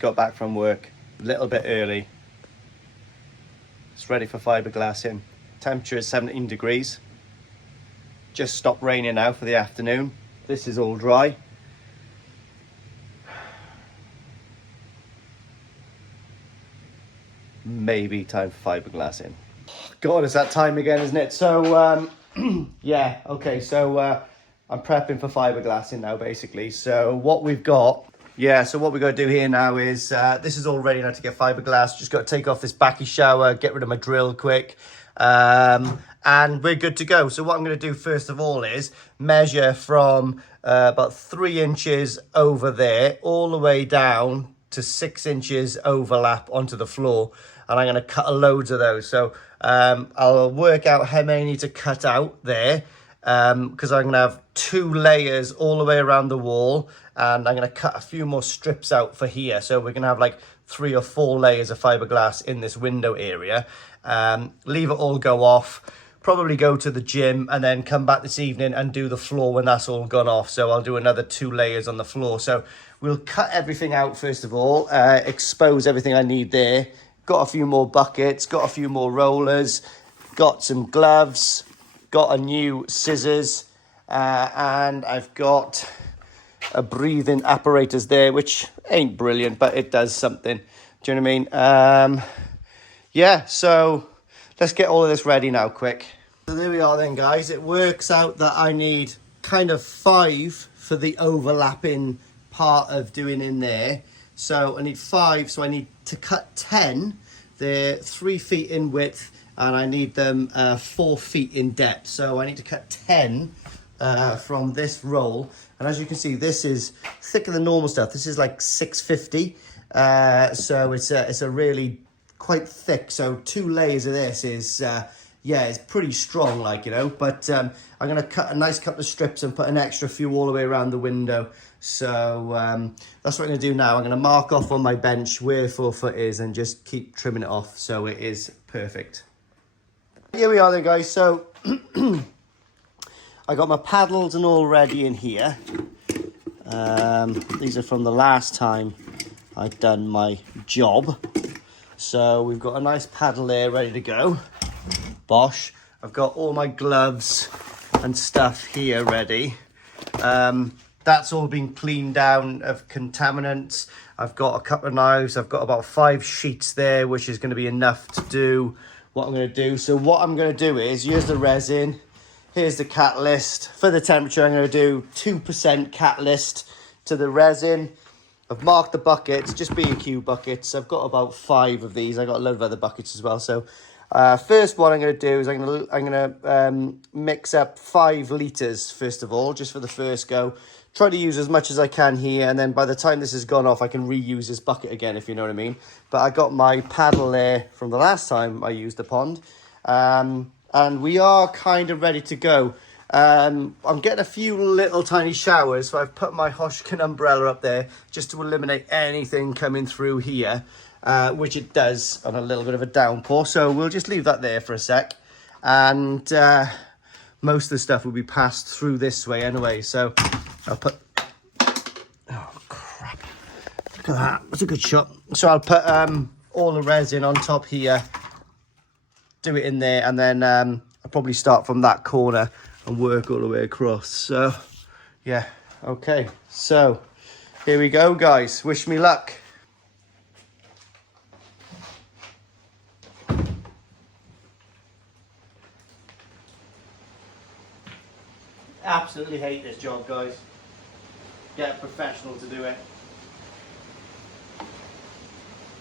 Got back from work a little bit early. It's ready for fiberglassing. Temperature is 17 degrees. Just stopped raining now for the afternoon. This is all dry. Maybe time for fiberglassing. God, it's that time again, isn't it? So, yeah, okay, so I'm prepping for fiberglassing now, basically. So what we've got, so what we've got to do here now is, this is all ready now to get fiberglass. Just got to take off this backy shower, get rid of my drill quick, and we're good to go. So what I'm going to do first of all is measure from about 3 inches over there all the way down to 6 inches overlap onto the floor, and I'm going to cut loads of those. So I'll work out how many I need to cut out there, because I'm going to have 2 layers all the way around the wall, and I'm going to cut a few more strips out for here. So we're going to have like 3 or 4 layers of fiberglass in this window area. Leave it all go off, probably go to the gym, and then come back this evening and do the floor when that's all gone off. So I'll do another 2 layers on the floor. So we'll cut everything out first of all, expose everything I need there. Got a few more buckets, got a few more rollers, got some gloves, got a new scissors, and I've got a breathing apparatus there, which ain't brilliant, but it does something. Do you know what I mean? Yeah, so let's get all of this ready now quick. So there we are then, guys. It works out that I need kind of 5 for the overlapping part of doing in there. So I need 5, so I need to cut 10. They're 3 feet in width, and I need them 4 feet in depth. So I need to cut 10 from this roll. And as you can see, this is thicker than normal stuff. This is like 650. So it's a really quite thick. So 2 layers of this is, yeah, it's pretty strong, like, you know. But I'm going to cut a nice couple of strips and put an extra few all the way around the window. So that's what I'm going to do now. I'm going to mark off on my bench where 4 foot is and just keep trimming it off so it is perfect. Here we are then, guys. So I got my paddles and all ready in here. These are from the last time I'd done my job. So we've got a nice paddle there ready to go. Bosh. I've got all my gloves and stuff here ready. That's all been cleaned down of contaminants. I've got a couple of knives. I've got about 5 sheets there, which is going to be enough to do what I'm going to do. So what I'm going to do is, here's the resin. Here's the catalyst. For the temperature, I'm going to do 2% catalyst to the resin. I've marked the buckets, just B&Q buckets. I've got about 5 of these. I've got a load of other buckets as well. So first what I'm going to do is I'm going to mix up 5 litres first of all, just for the first go. Try to use as much as I can here, and then by the time this has gone off, I can reuse this bucket again, if you know what I mean. But I got my paddle there from the last time I used the pond. And we are kind of ready to go. I'm getting a few little tiny showers, so I've put my Hoshkin umbrella up there just to eliminate anything coming through here, which it does on a little bit of a downpour. So we'll just leave that there for a sec, and most of the stuff will be passed through this way anyway. So I'll put, oh crap, look at that, that's a good shot. So I'll put all the resin on top here, do it in there, and then I'll probably start from that corner and work all the way across. So yeah, okay, so here we go, guys. Wish me luck. Absolutely hate this job, guys. Get a professional to do it.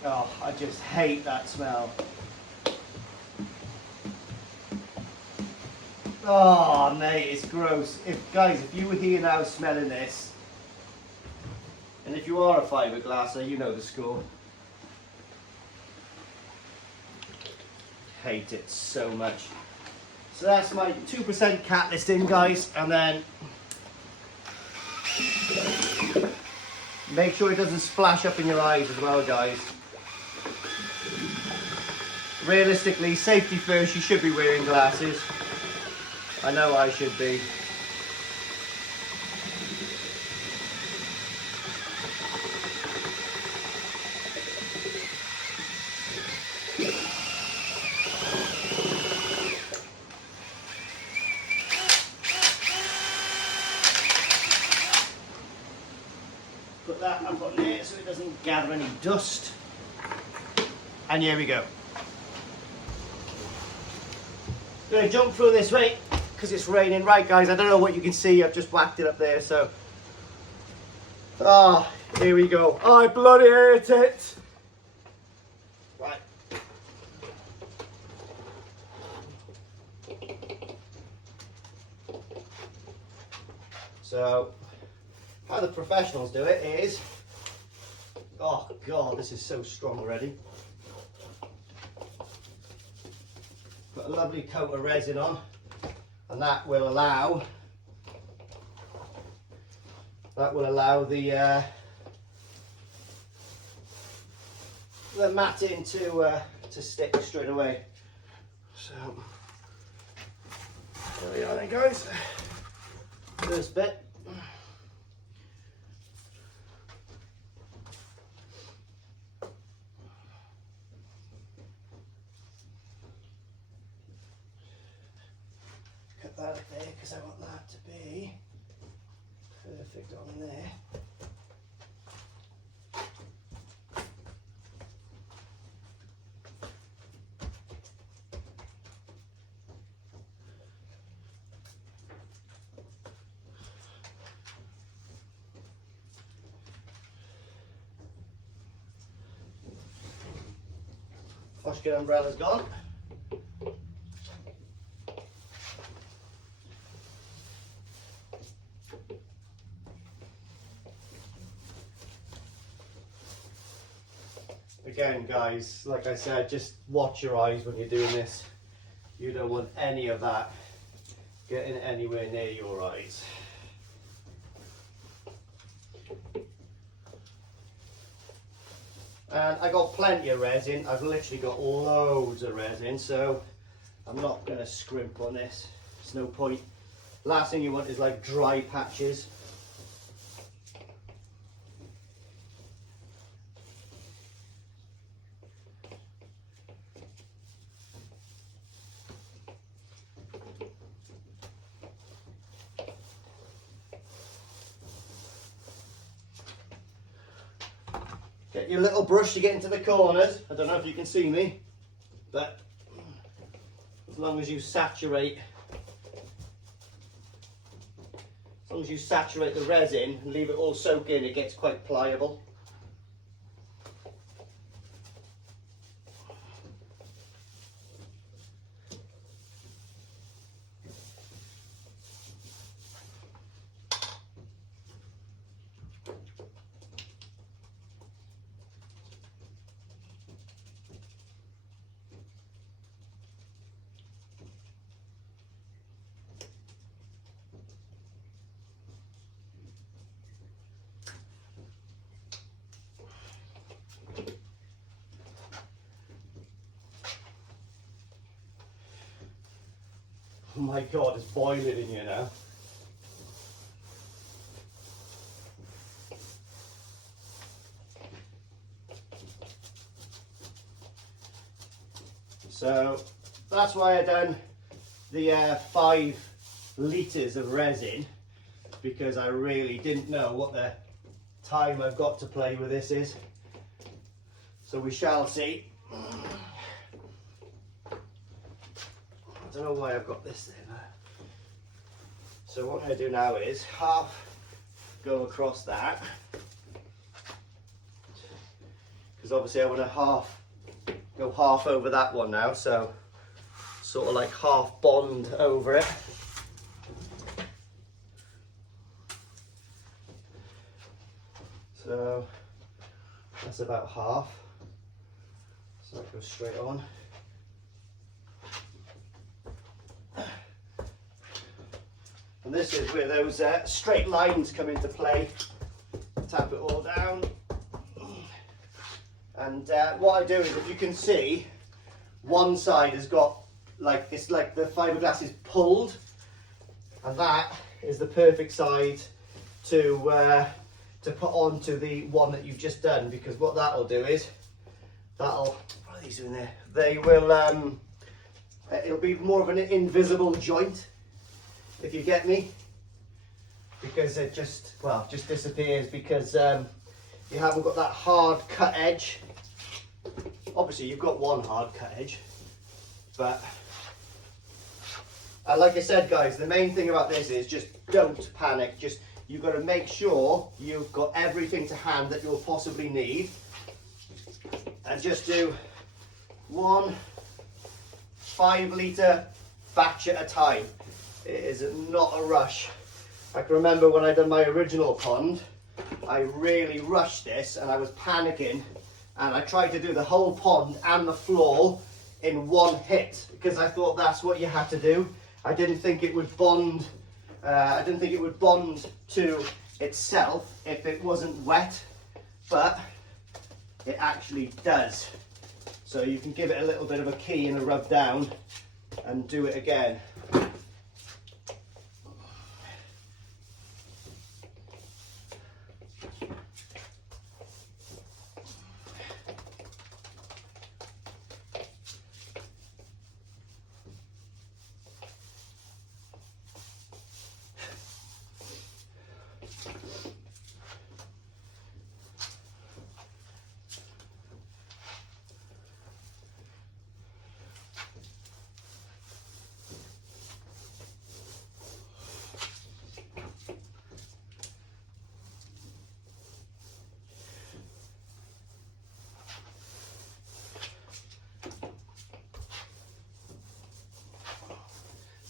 Oh, I just hate that smell. Oh, mate, it's gross. If you were here now smelling this, and if you are a fiberglasser, you know the score. Hate it so much. So that's my 2% catalyst in, guys, and then make sure it doesn't splash up in your eyes as well, guys. Realistically, safety first, you should be wearing glasses. I know I should be. Put that I'm putting here so it doesn't gather any dust. And here we go. I'm going to jump through this way because it's raining. Right guys, I don't know what you can see, I've just whacked it up there, so. Ah, here we go. Oh, I bloody hate it. Right. So, how the professionals do it is, oh God, this is so strong already. Put a lovely coat of resin on, and that will allow the matting to stick straight away. So there we are then guys. First bit. Cut that up there because I want that to be perfect on there. Oshkin umbrella's gone. Again guys, like I said, just watch your eyes when you're doing this. You don't want any of that getting anywhere near your eyes. And I got plenty of resin. I've literally got loads of resin, so I'm not going to scrimp on this. There's no point. Last thing you want is like dry patches. Get your little brush to get into the corners. I don't know if you can see me, but as long as you saturate the resin and leave it all soak in, it gets quite pliable. Oh my God, it's boiling in here now. So that's why I done the 5 litres of resin, because I really didn't know what the time I've got to play with this is. So we shall see. I don't know why I've got this there. So what I'm going to do now is half go across that, because obviously I want to go half over that one now, so sort of like half bond over it. So that's about half, so that goes straight on. And this is where those straight lines come into play. Tap it all down. And what I do is, if you can see, one side has got, like, it's like the fiberglass is pulled, and that is the perfect side to put onto the one that you've just done, because what that'll do is, what are these doing there? They will, it'll be more of an invisible joint, if you get me. because it just, well, just disappears because you haven't got that hard cut edge. Obviously you've got one hard cut edge, but like I said guys, the main thing about this is just don't panic. Just, you've got to make sure you've got everything to hand that you'll possibly need, and just do 1 5-litre batch at a time. It is not a rush. I can remember when I done my original pond, I really rushed this and I was panicking, and I tried to do the whole pond and the floor in one hit because I thought that's what you had to do. I didn't think it would bond. I didn't think it would bond to itself if it wasn't wet, but it actually does. So you can give it a little bit of a key and a rub down and do it again.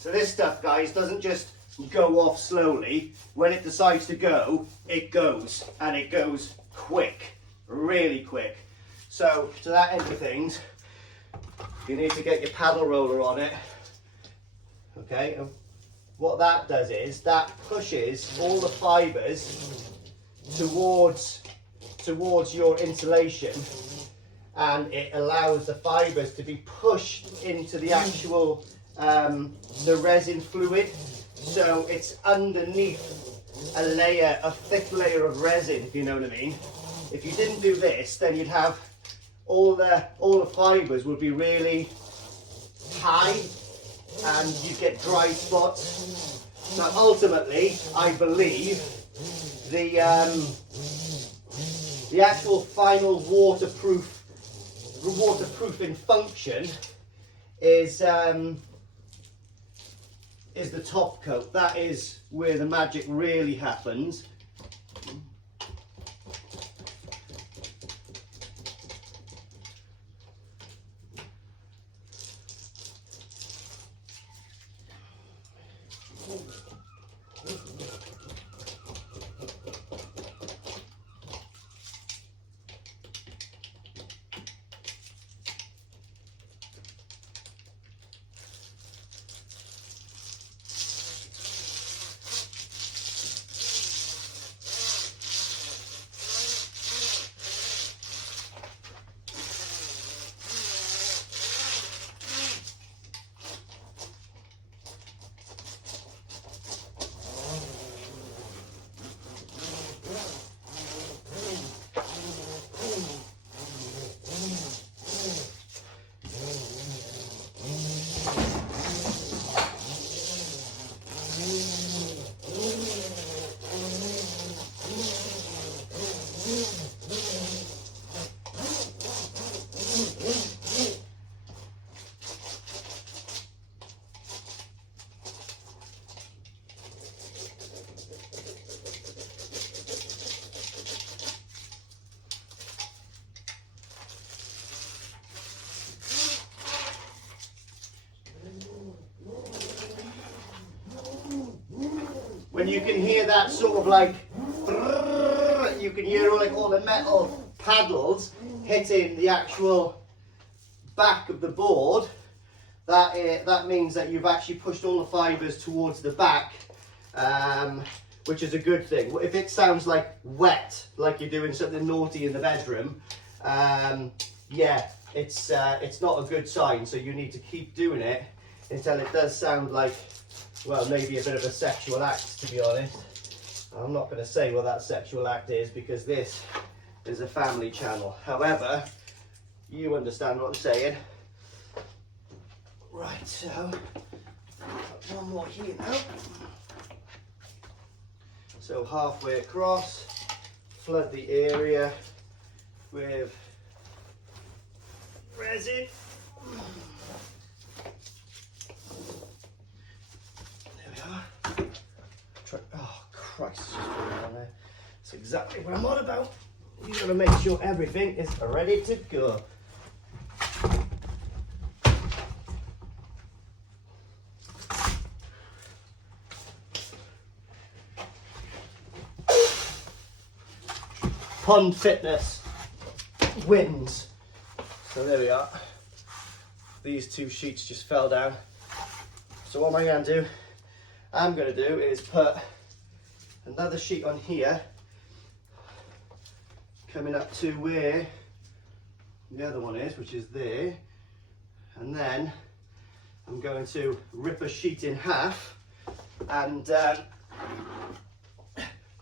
So this stuff, guys, doesn't just go off slowly. When it decides to go, it goes, and it goes quick, really quick. So to that end of things, you need to get your paddle roller on it. Okay, and what that does is that pushes all the fibres towards your insulation, and it allows the fibres to be pushed into the actual the resin fluid, so it's underneath a layer, a thick layer of resin, if you know what I mean. If you didn't do this, then you'd have all the fibres would be really high and you'd get dry spots. So ultimately, I believe the actual final waterproofing function is the top coat. That is where the magic really happens. When you can hear that sort of like, you can hear like all the metal paddles hitting the actual back of the board, that means that you've actually pushed all the fibres towards the back, which is a good thing. If it sounds like wet, like you're doing something naughty in the bedroom, yeah, it's not a good sign. So you need to keep doing it until it does sound like, well, maybe a bit of a sexual act, to be honest. I'm not going to say what that sexual act is because this is a family channel. However, you understand what I'm saying. Right, so one more here now. So halfway across, flood the area with resin. There we are. Oh Christ, just put it on there. That's exactly what I'm on about. You gotta make sure everything is ready to go. Pond Fitness wins. So there we are. These two sheets just fell down. So what am I going to do? I'm going to do is put another sheet on here, coming up to where the other one is, which is there. And then I'm going to rip a sheet in half and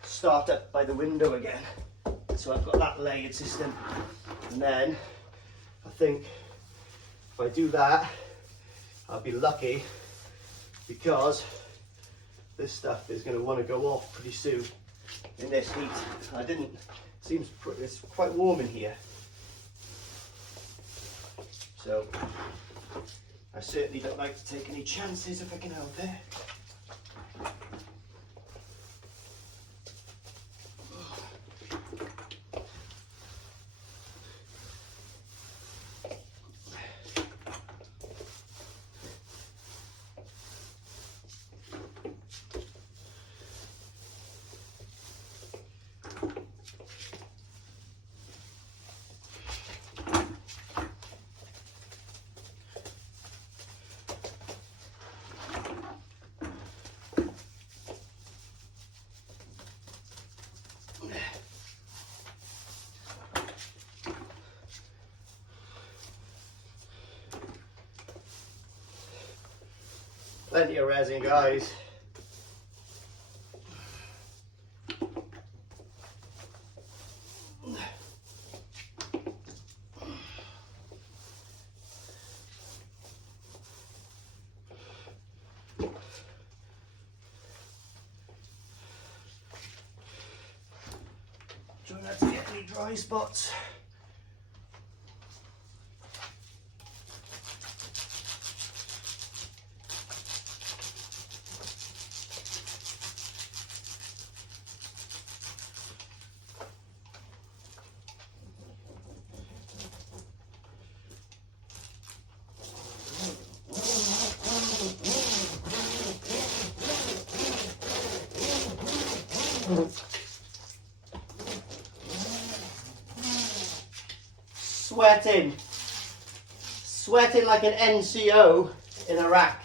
start up by the window again. So I've got that layered system, and then I think if I do that, I'll be lucky, because this stuff is going to want to go off pretty soon in this heat. It's quite warm in here, so I certainly don't like to take any chances if I can help it. Plenty of resin, guys. Try not to get any dry spots. Sweating like an NCO in Iraq.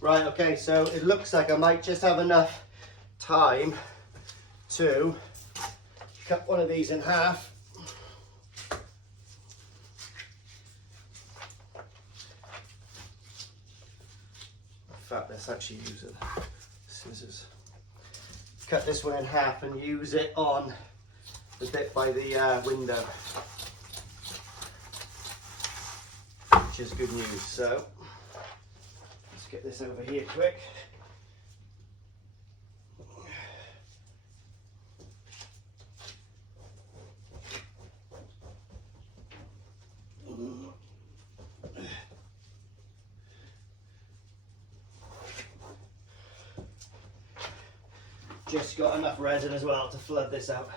Right, okay, so it looks like I might just have enough time to cut one of these in half. In fact, let's actually use it. Scissors. Cut this one in half and use it on the bit by the window, which is good news. So let's get this over here quick. just got enough resin as well to flood this out.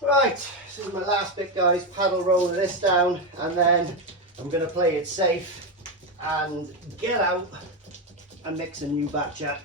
Right, this is my last bit, guys. Paddle rolling this down, and then I'm going to play it safe and get out and mix a new batch up.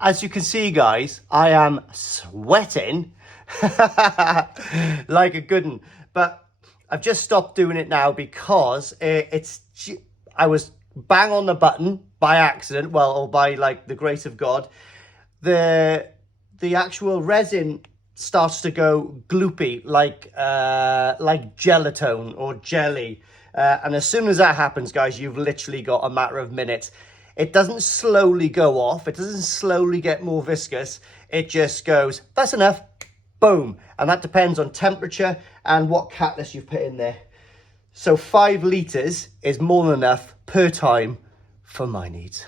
as you can see, guys, I am sweating like a good one. But I've just stopped doing it now because I was bang on the button by accident, well, or by like the grace of God. The actual resin starts to go gloopy, like gelatine or jelly. And as soon as that happens, guys, you've literally got a matter of minutes. It doesn't slowly go off. It doesn't slowly get more viscous. It just goes, that's enough, boom. And that depends on temperature and what catalyst you've put in there. So 5 litres is more than enough per time for my needs.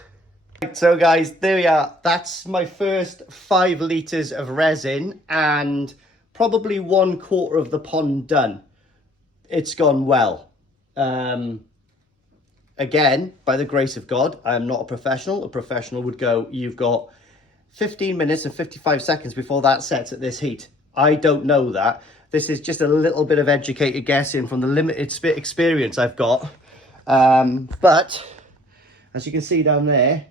So guys, there we are. That's my first 5 litres of resin and probably 1/4 of the pond done. It's gone well. Again, by the grace of God, I am not a professional. A professional would go, you've got 15 minutes and 55 seconds before that sets at this heat. I don't know that. This is just a little bit of educated guessing from the limited experience I've got. But as you can see down there,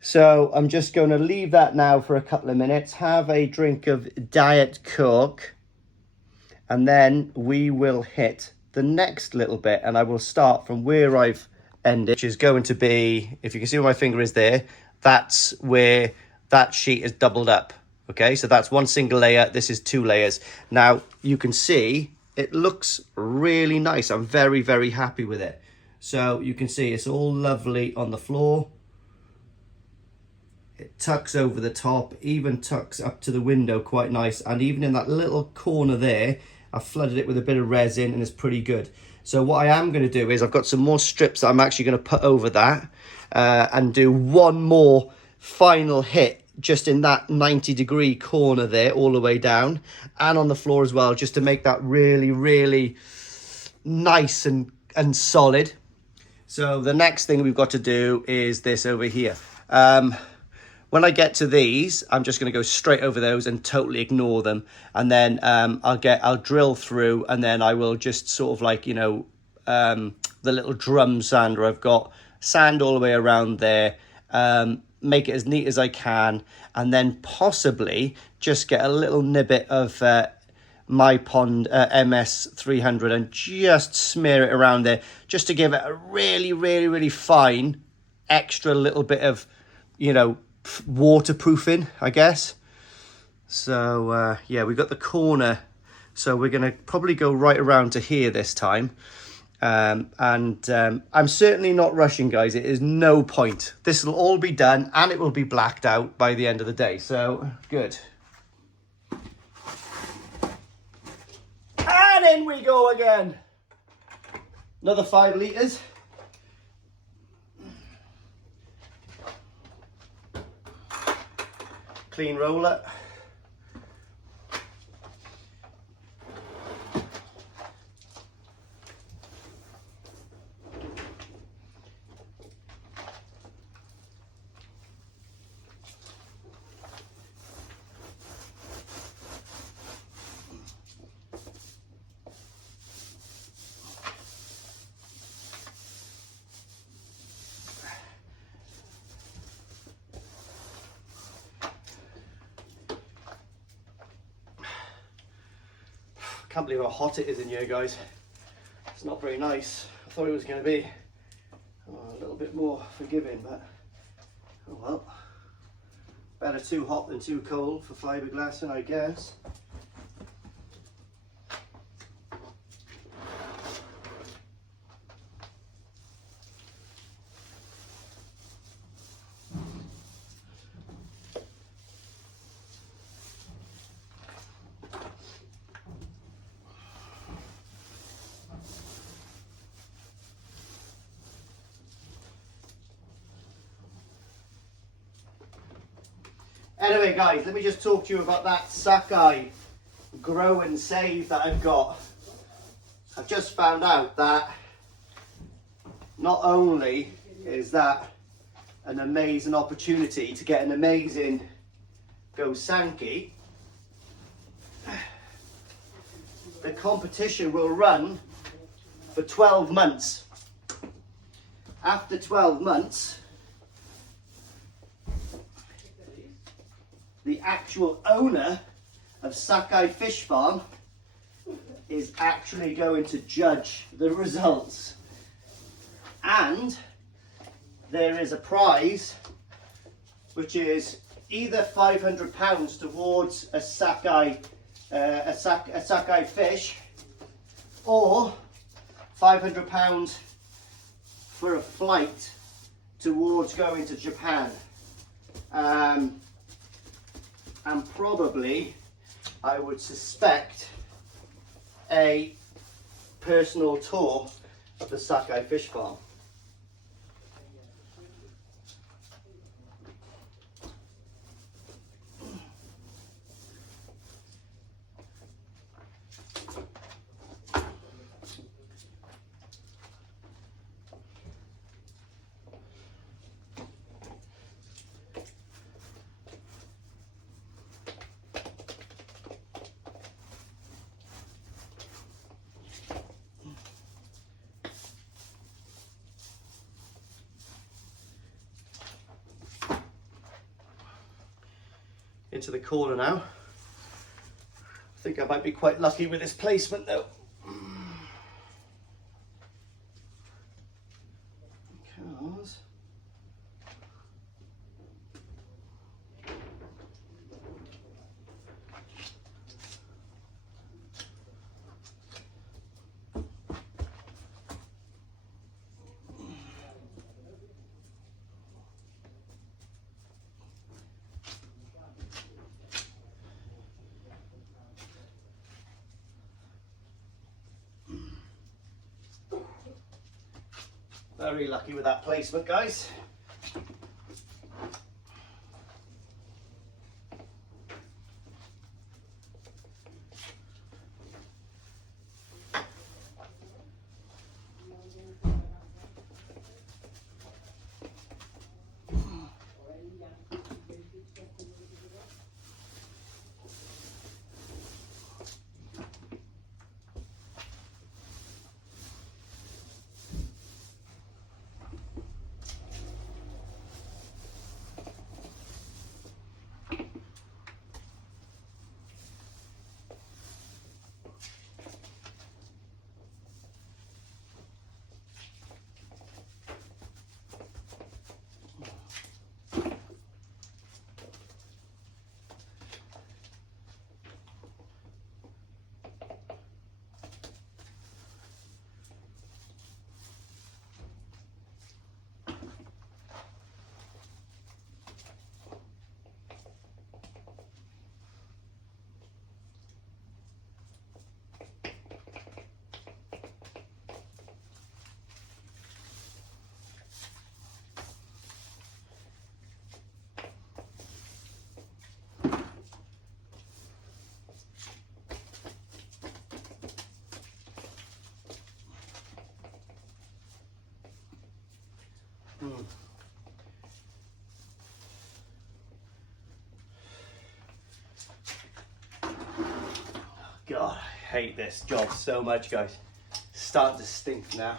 so I'm just going to leave that now for a couple of minutes, have a drink of Diet Coke, and then we will hit the next little bit, and I will start from where I've ended, which is going to be, if you can see where my finger is there, that's where that sheet is doubled up. Okay, so that's one single layer, this is 2 layers. Now, you can see it looks really nice. I'm very, very happy with it. So you can see it's all lovely on the floor. It tucks over the top, even tucks up to the window quite nice. And even in that little corner there, I've flooded it with a bit of resin and it's pretty good. So what I am going to do is I've got some more strips that I'm actually going to put over that and do one more final hit just in that 90-degree corner there all the way down and on the floor as well, just to make that really, really nice and solid. So the next thing we've got to do is this over here. When I get to these, I'm just going to go straight over those and totally ignore them. And then I'll drill through, and then I will just sort of like, you know, the little drum sander I've got, sand all the way around there, make it as neat as I can, and then possibly just get a little nibbit of my pond MS 300 and just smear it around there, just to give it a really, really, really fine extra little bit of, you know, waterproofing, I guess. So yeah, we've got the corner, so we're going to probably go right around to here this time. I'm certainly not rushing, guys. It is no point. This will all be done and it will be blacked out by the end of the day. So good. And in we go again. Another 5 litres. Clean roller. Can't believe how hot it is in here, guys. It's not very nice. I thought it was going to be a little bit more forgiving, but oh well. Better too hot than too cold for fiberglassing, I guess. Anyway, guys, let me just talk to you about that Sakai Grow and Save that I've got. I've just found out that not only is that an amazing opportunity to get an amazing Go Sankey, the competition will run for 12 months. After 12 months, actual owner of Sakai Fish Farm is actually going to judge the results. And there is a prize, which is either £500 towards a Sakai fish, or £500 for a flight towards going to Japan. And probably, I would suspect, a personal tour of the Sakai Fish Farm. Into the corner now. I think I might be quite lucky with this placement though. Because very lucky with that placement, guys. God, I hate this job so much, guys. It's starting to stink now.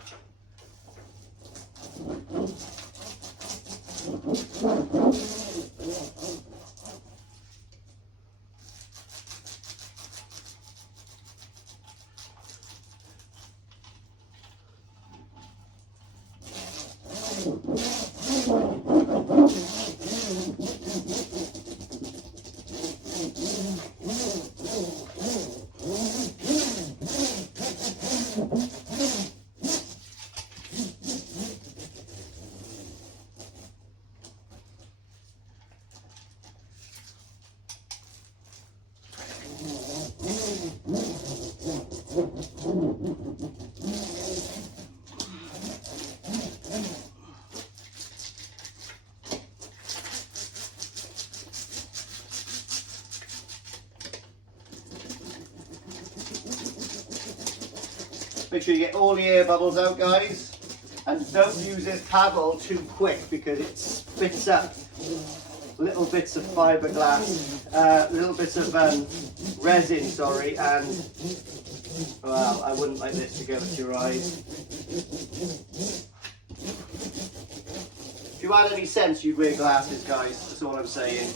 Make sure you get all the air bubbles out, guys, and don't use this paddle too quick because it spits up little bits of fiberglass, little bits of resin, sorry, and well, I wouldn't like this to go to your eyes. If you had any sense, you'd wear glasses, guys. That's all I'm saying.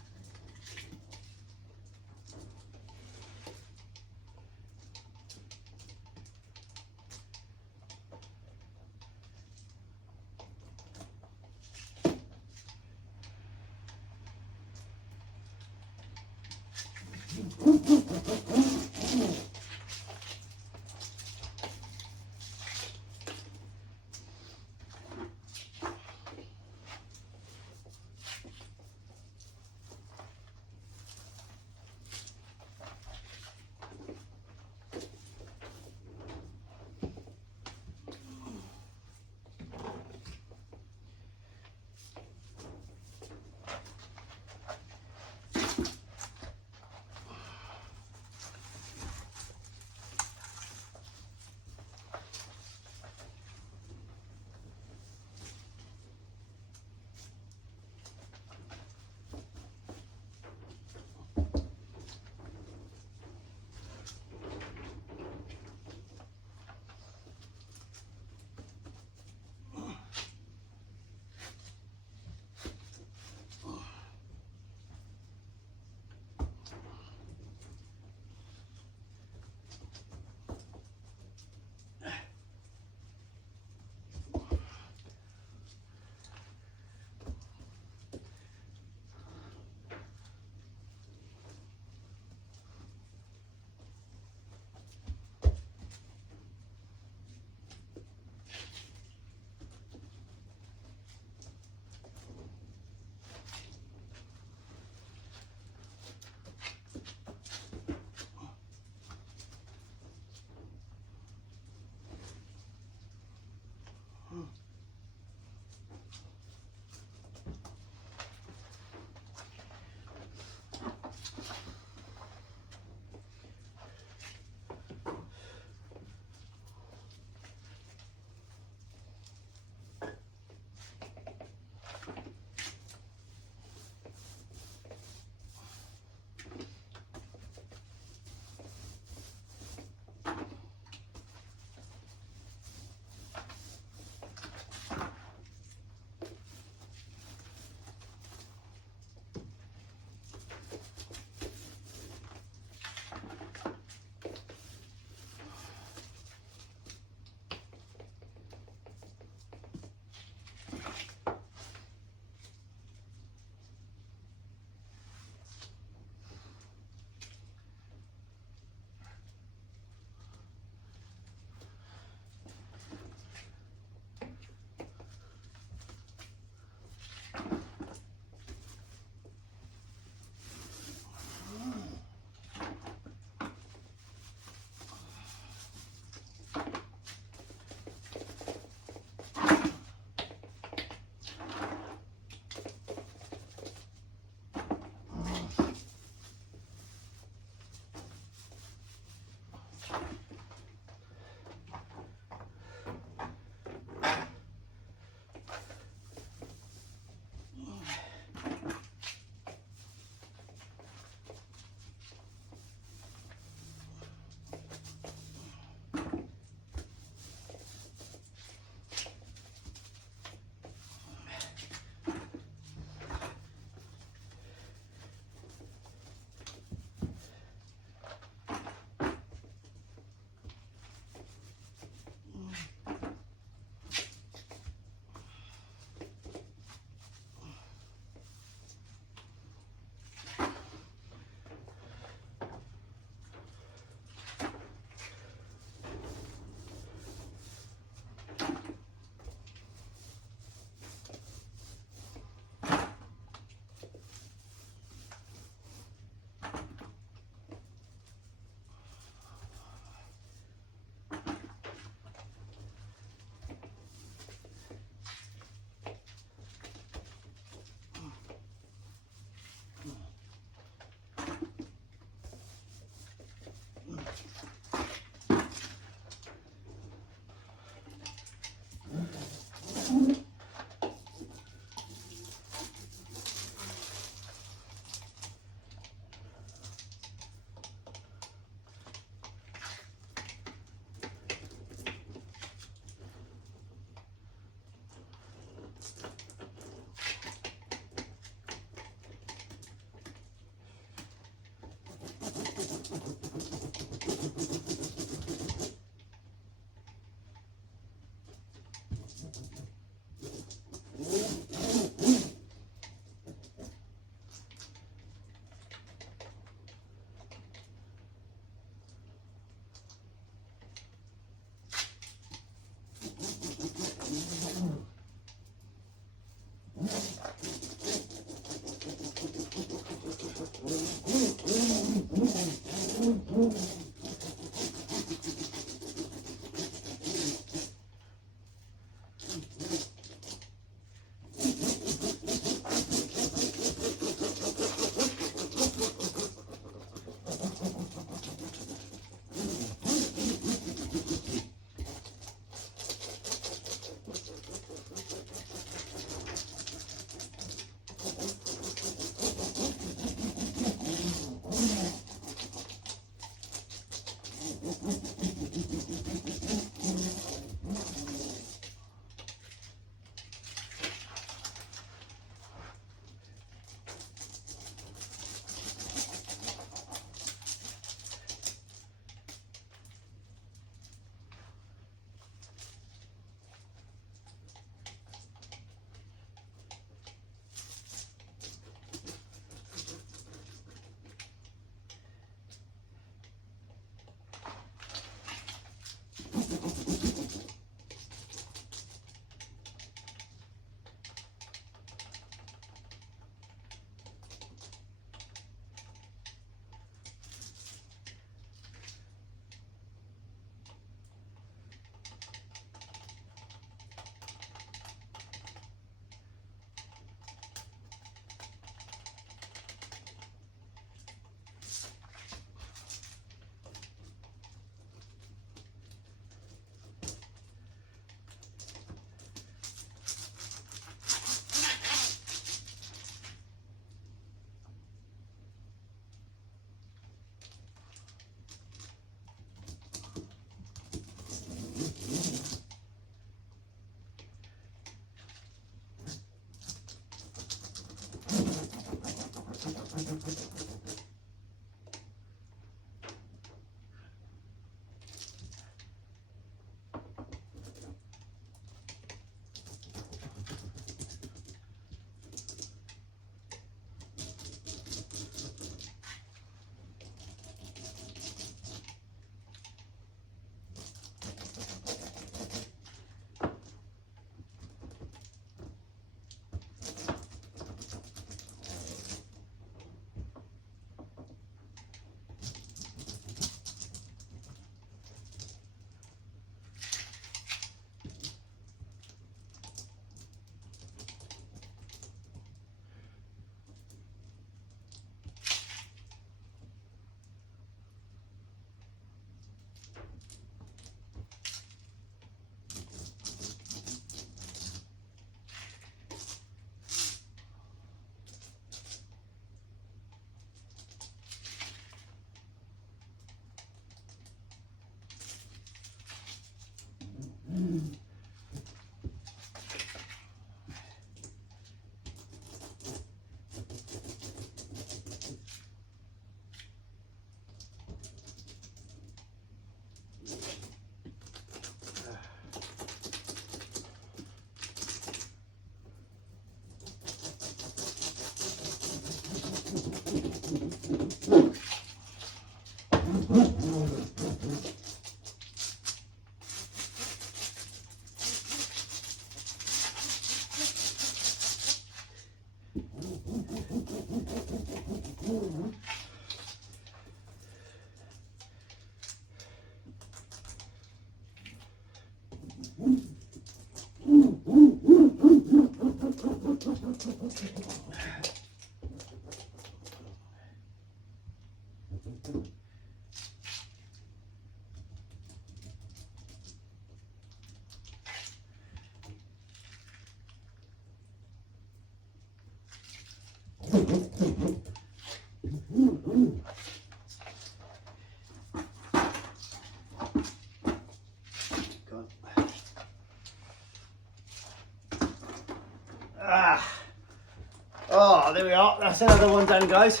Oh, there we are. That's another one done, guys.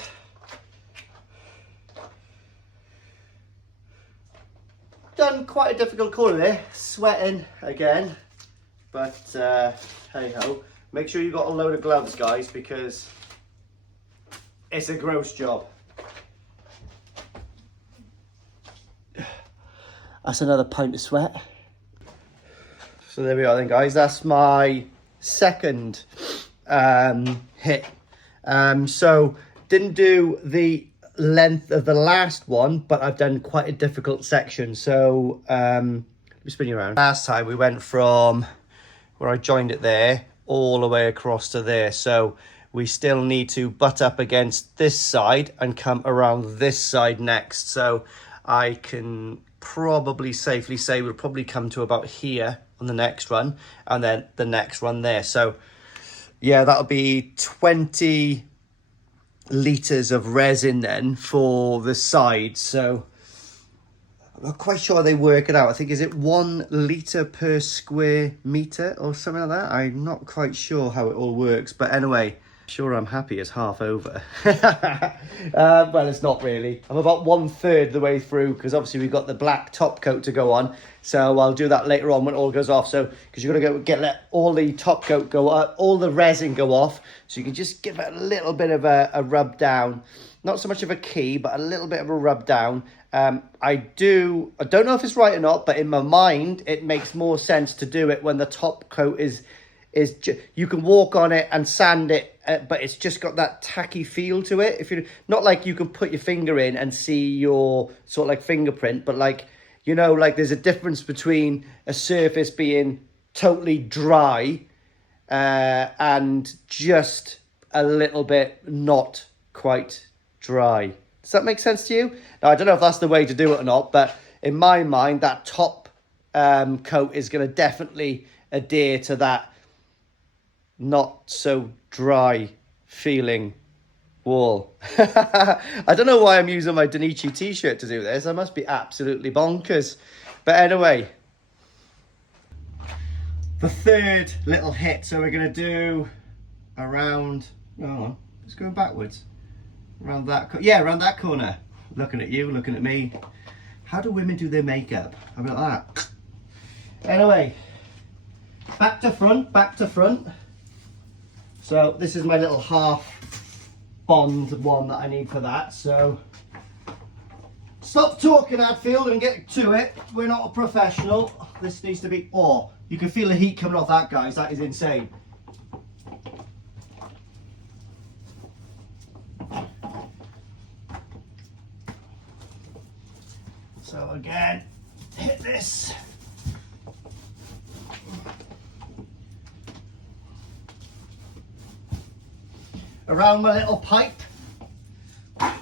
Done quite a difficult corner there. Sweating again. But hey ho. Make sure you've got a load of gloves, guys, because it's a gross job. That's another pint of sweat. So there we are then, guys. That's my second hit. So didn't do the length of the last one, but I've done quite a difficult section. So let me spin you around. Last time we went from where I joined it there all the way across to there. So we still need to butt up against this side and come around this side next. So I can probably safely say we'll probably come to about here on the next run, and then the next run there. So yeah, that'll be 20 litres of resin then for the side. So I'm not quite sure how they work it out. I think, is it 1 litre per square metre or something like that? I'm not quite sure how it all works, but anyway, sure I'm happy it's half over. Well, it's not really. I'm about 1/3 the way through, because obviously we've got the black top coat to go on. So I'll do that later on when it all goes off. So because you've got to let all the top coat go up, all the resin go off, so you can just give it a little bit of a rub down. Not so much of a key, but a little bit of a rub down. I don't know if it's right or not, but in my mind it makes more sense to do it when the top coat is you can walk on it and sand it, but it's just got that tacky feel to it. If you're not like you can put your finger in and see your sort of like fingerprint, but like, you know, like there's a difference between a surface being totally dry and just a little bit not quite dry. Does that make sense to you? Now, I don't know if that's the way to do it or not, but in my mind, that top coat is going to definitely adhere to that not so dry feeling wall. I don't know why I'm using my Danichi t-shirt to do this. I must be absolutely bonkers. But anyway, the third little hit. So we're going to do around, hold on, it's going backwards. Around that, around that corner. Looking at you, looking at me. How do women do their makeup? How about that? Anyway, back to front, back to front. So this is my little half bond one that I need for that. So stop talking, Hadfield, and get to it. We're not a professional. This needs to be, oh, you can feel the heat coming off that, guys. That is insane. So again, hit this. Around my little pipe. A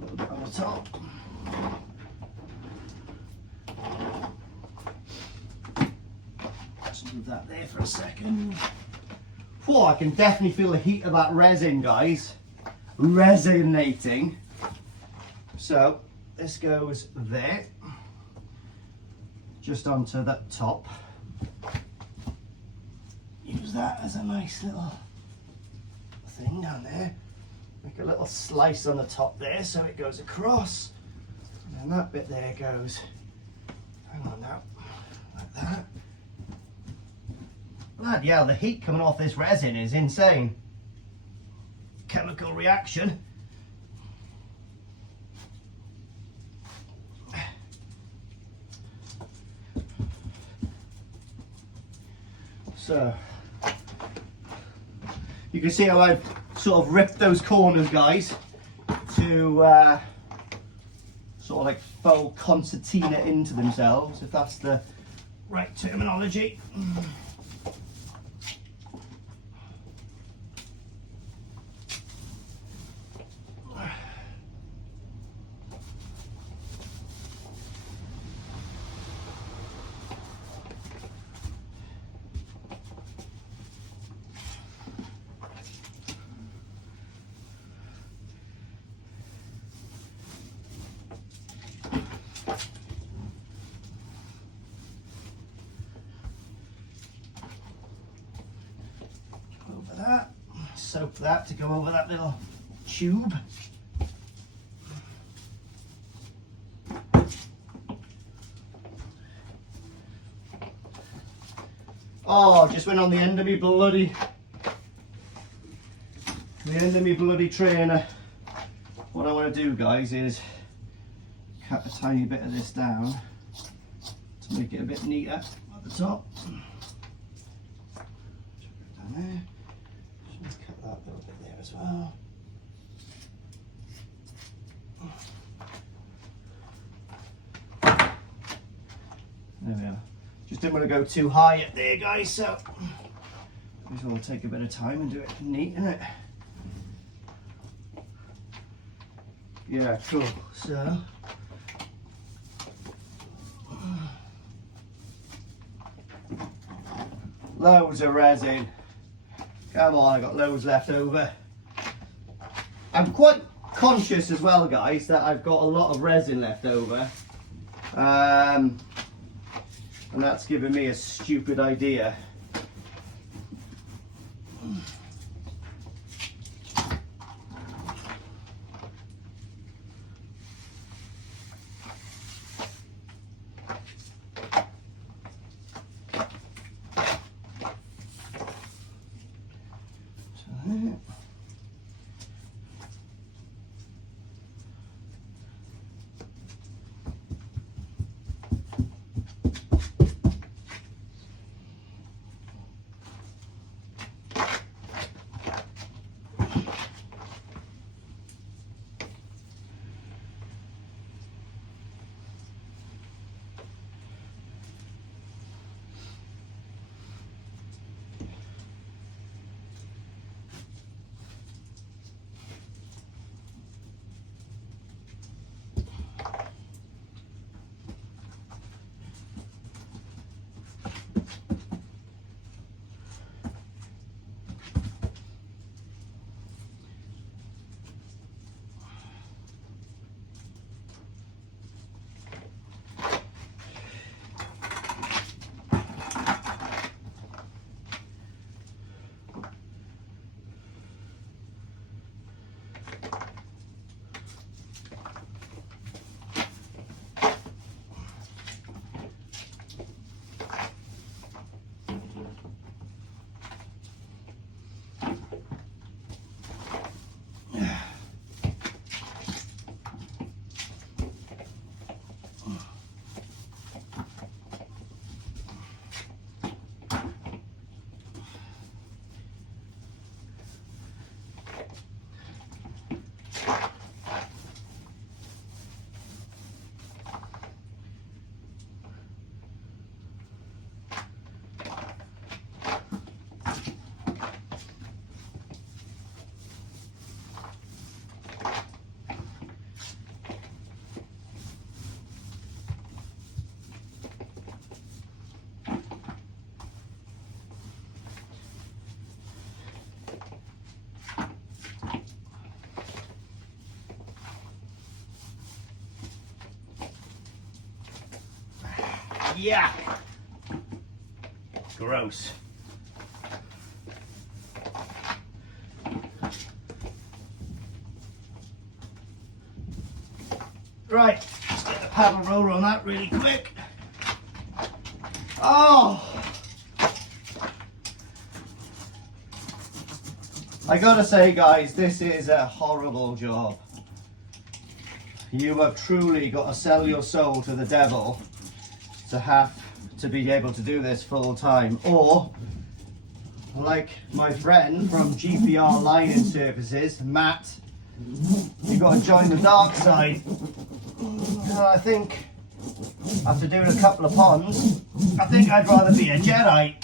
little bit on the top. Just leave that there for a second. Oh, I can definitely feel the heat of that resin, guys. Resonating. So this goes there, just onto that top. Use that as a nice little thing down there. Make a little slice on the top there so it goes across. And then that bit there goes, hang on now, like that. Bloody hell, the heat coming off this resin is insane. Chemical reaction. So you can see how I've sort of ripped those corners, guys, to sort of like faux concertina into themselves, if that's the right terminology. hope for that to go over that little tube. Oh, just went on the end of me bloody trainer. What I want to do, guys, is cut a tiny bit of this down to make it a bit neater at the top. Down there. Just cut that little bit there as well. There we are. Just didn't want to go too high up there, guys, so this will take a bit of time and do it neat, innit? Yeah, cool. So loads of resin. Come on, I got loads left over. I'm quite conscious as well, guys, that I've got a lot of resin left over. And that's giving me a stupid idea. Yeah. Gross. Right, let's get the paddle roller on that really quick. Oh! I gotta say, guys, this is a horrible job. You have truly got to sell your soul to the devil to have to be able to do this full time, or like my friend from GPR Lining Services, Matt, you got to join the dark side. And I think after doing a couple of ponds, I think I'd rather be a Jedi.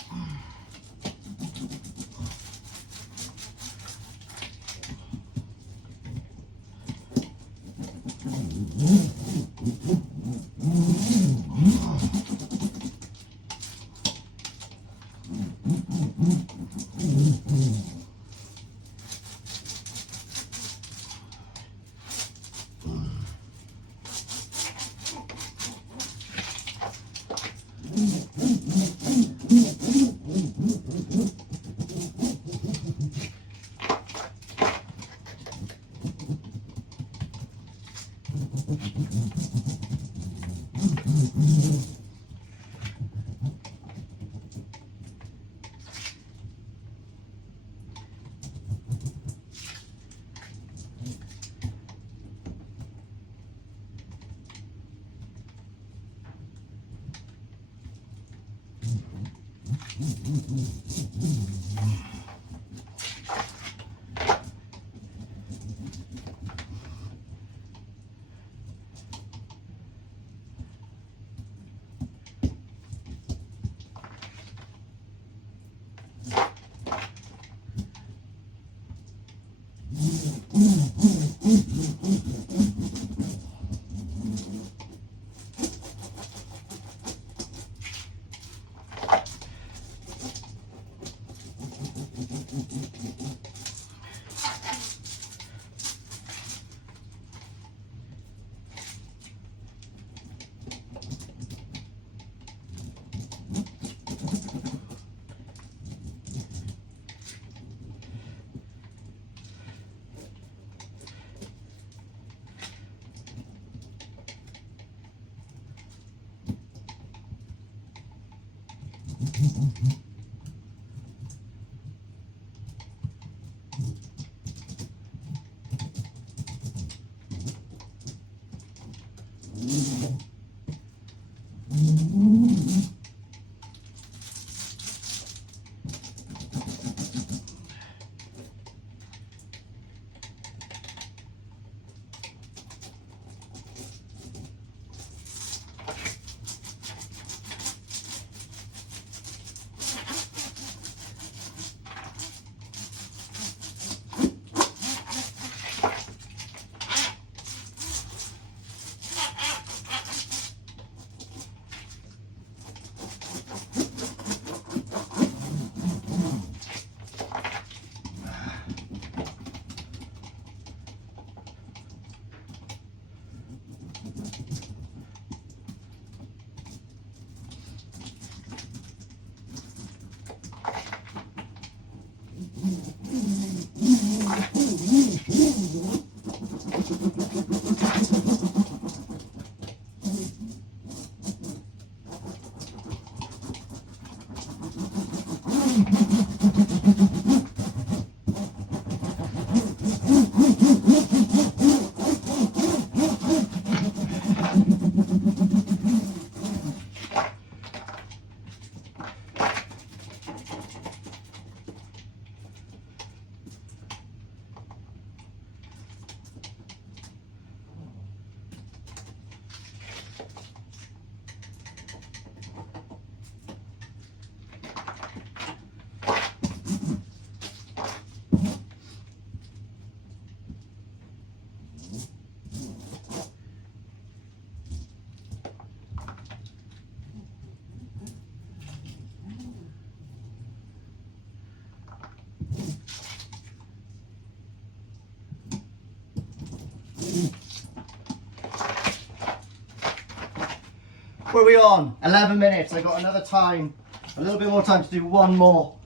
Where are we on? 11 minutes. I got another time, a little bit more time to do one more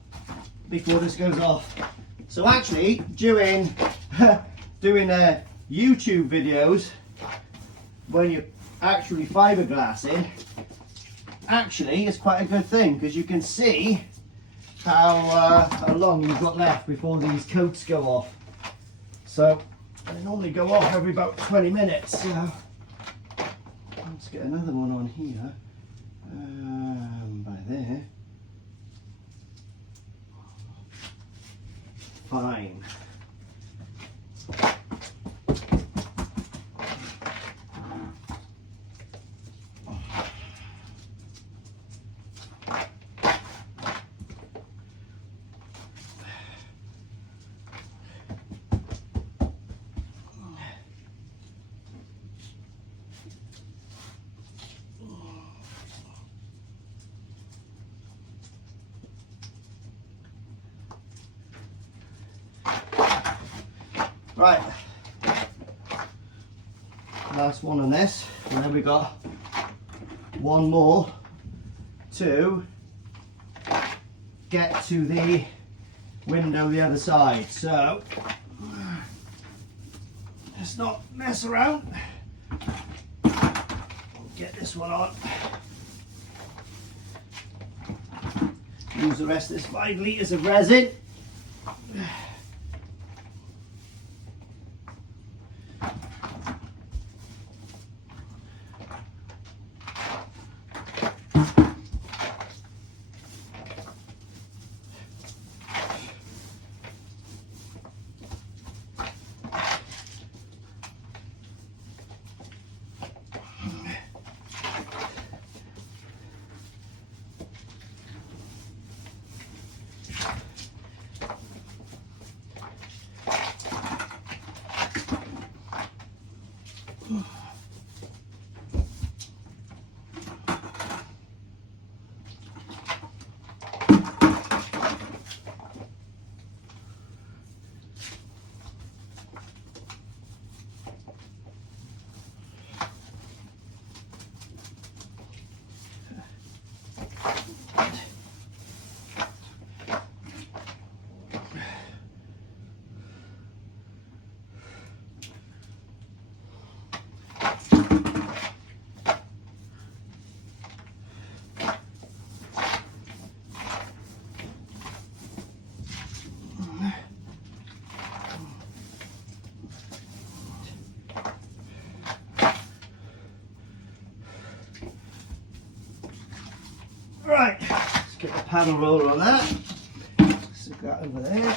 before this goes off. So actually, doing YouTube videos when you're actually fiberglassing, actually is quite a good thing because you can see how long you've got left before these coats go off. So they normally go off every about 20 minutes. So let's get another one on here. By there. Fine. Right, last one on this, and then we got one more to get to the window the other side. So let's not mess around. get this one on. Use the rest of this 5 litres of resin. Right, let's get the panel roller on that. Stick that over there.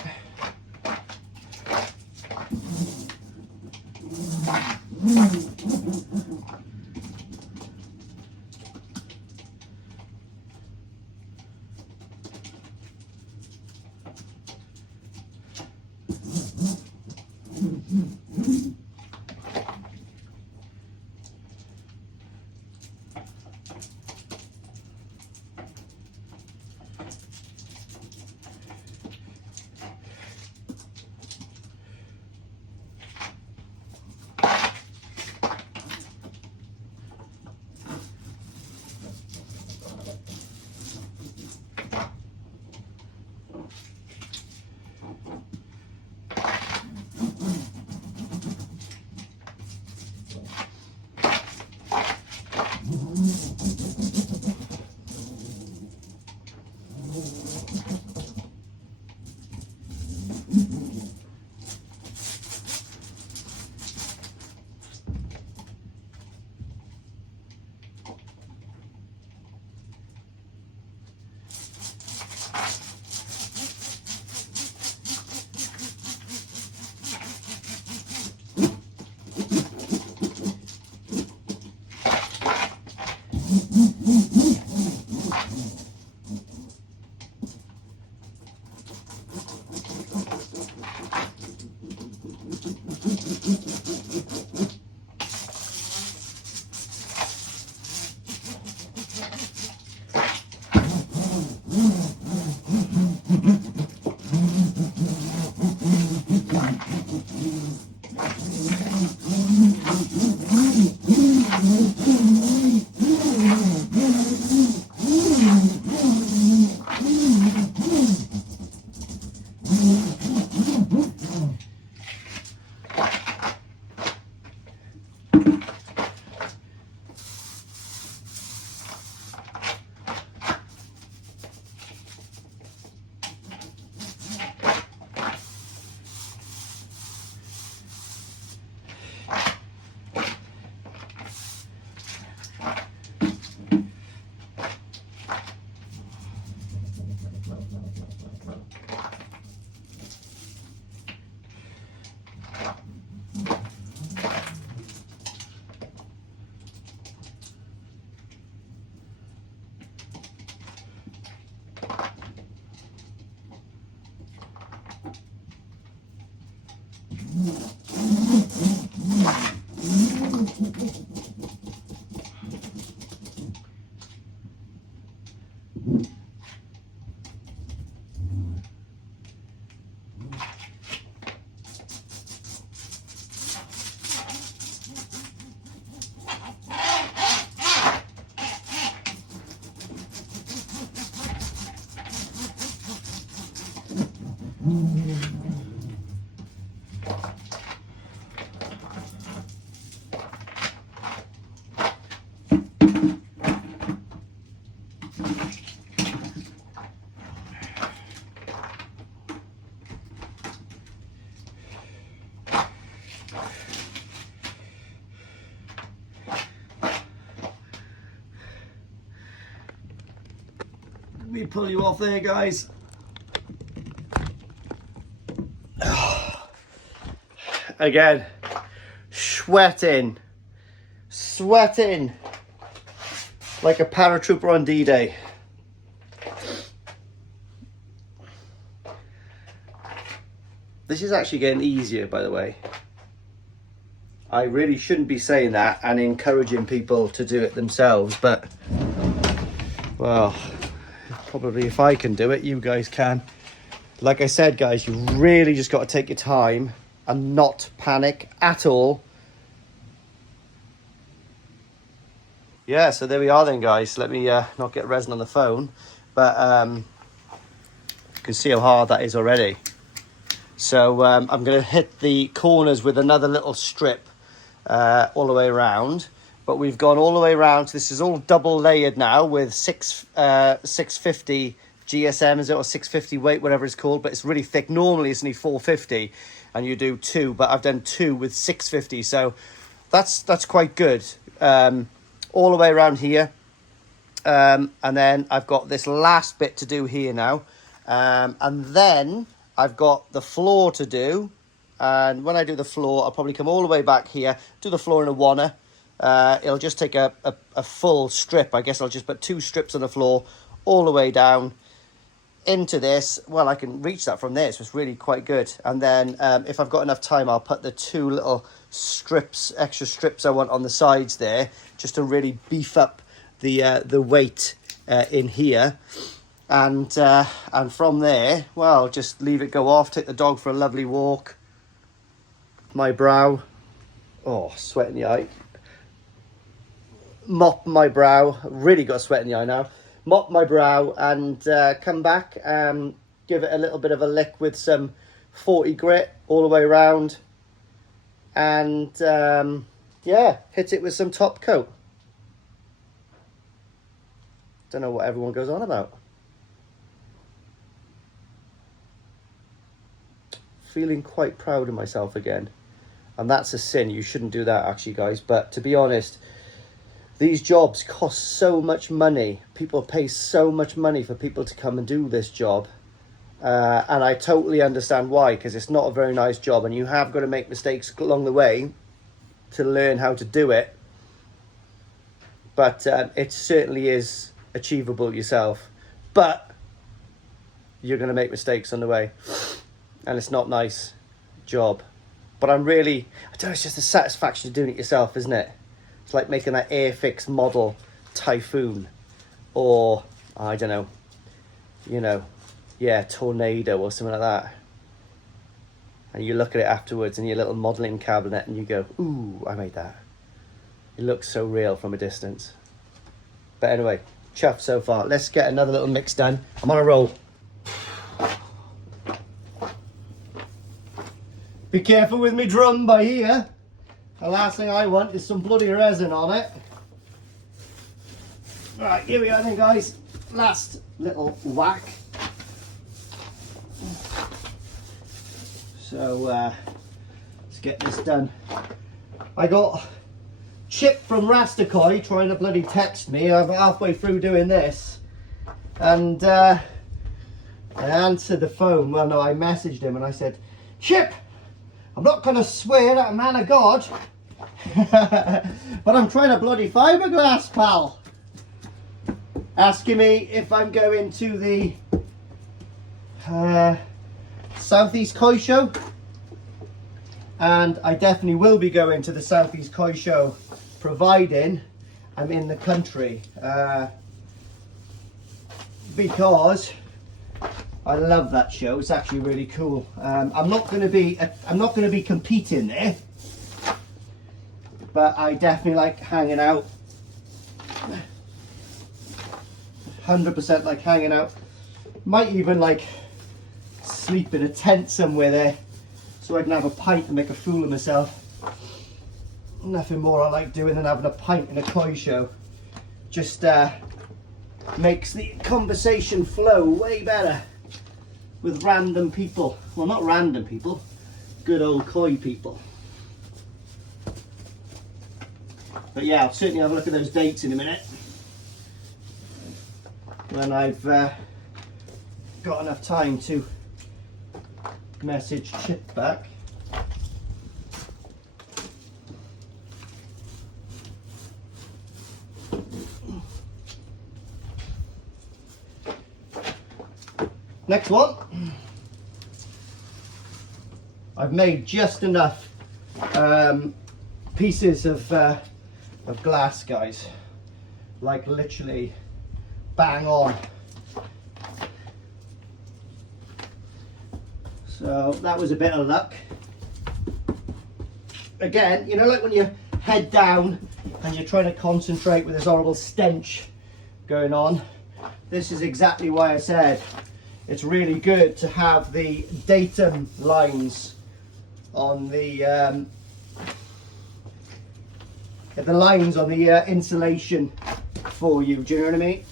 me pull you off there, guys. Again, sweating like a paratrooper on D-Day. This is actually getting easier, by the way. I really shouldn't be saying that and encouraging people to do it themselves, but, well, probably if I can do it, you guys can. Like I said, guys, you really just got to take your time and not panic at all. Yeah, so there we are then, guys. Let me not get resin on the phone, but you can see how hard that is already. So I'm going to hit the corners with another little strip all the way around. But we've gone all the way around. This is all double layered now with 650 GSM, is it, or 650 weight, whatever it's called. But it's really thick. Normally it's only 450 and you do 2, but I've done 2 with 650. So that's quite good. All the way around here. And then I've got this last bit to do here now. And then I've got the floor to do, and when I do the floor, I'll probably come all the way back here, do the floor in a wanna. It'll just take a full strip. I guess I'll just put 2 strips on the floor all the way down into this. Well, I can reach that from there, so it's really quite good. And then if I've got enough time, I'll put the 2 little strips, extra strips I want on the sides there, just to really beef up the weight in here. And from there, well, just leave it go off, take the dog for a lovely walk. My brow, oh, sweat in the eye. Mop my brow, really got sweat in the eye now. Mop my brow and come back, give it a little bit of a lick with some 40 grit all the way around. And yeah, hit it with some top coat. Don't know what everyone goes on about. Feeling quite proud of myself again, and that's a sin. You shouldn't do that, actually, guys, but to be honest, these jobs cost so much money. People pay so much money for people to come and do this job, and I totally understand why, because it's not a very nice job and you have got to make mistakes along the way to learn how to do it, but it certainly is achievable yourself, but you're going to make mistakes on the way. And it's not nice job, but I don't know, it's just the satisfaction of doing it yourself, isn't it? It's like making that Airfix model Typhoon, or I don't know, you know, yeah, Tornado or something like that. And you look at it afterwards in your little modeling cabinet and you go, ooh, I made that. It looks so real from a distance. But anyway, chuffed so far. Let's get another little mix done. I'm on a roll. Be careful with me drum by here. The last thing I want is some bloody resin on it. Right, here we are then, guys. Last little whack. So let's get this done. I got Chip from Rastakoi trying to bloody text me. I'm halfway through doing this, and I answered the phone. Well, no, I messaged him and I said, Chip, I'm not going to swear at a man of God, but I'm trying to bloody fiberglass, pal. Asking me if I'm going to the Southeast Koi Show. And I definitely will be going to the Southeast Koi Show, providing I'm in the country. Because I love that show. It's actually really cool. I'm not going to be competing there, but I definitely like hanging out. 100% like hanging out. Might even like sleep in a tent somewhere there, so I can have a pint and make a fool of myself. Nothing more I like doing than having a pint in a koi show. Just makes the conversation flow way better with random people. Well, not random people, good old koi people. But yeah, I'll certainly have a look at those dates in a minute. when I've got enough time to message Chip back. Next one, I've made just enough pieces of glass, guys, like literally bang on. So that was a bit of luck. Again, you know, like when you're head down and you're trying to concentrate with this horrible stench going on, this is exactly why I said it's really good to have the datum lines on the lines on the insulation for you. Do you know what I mean?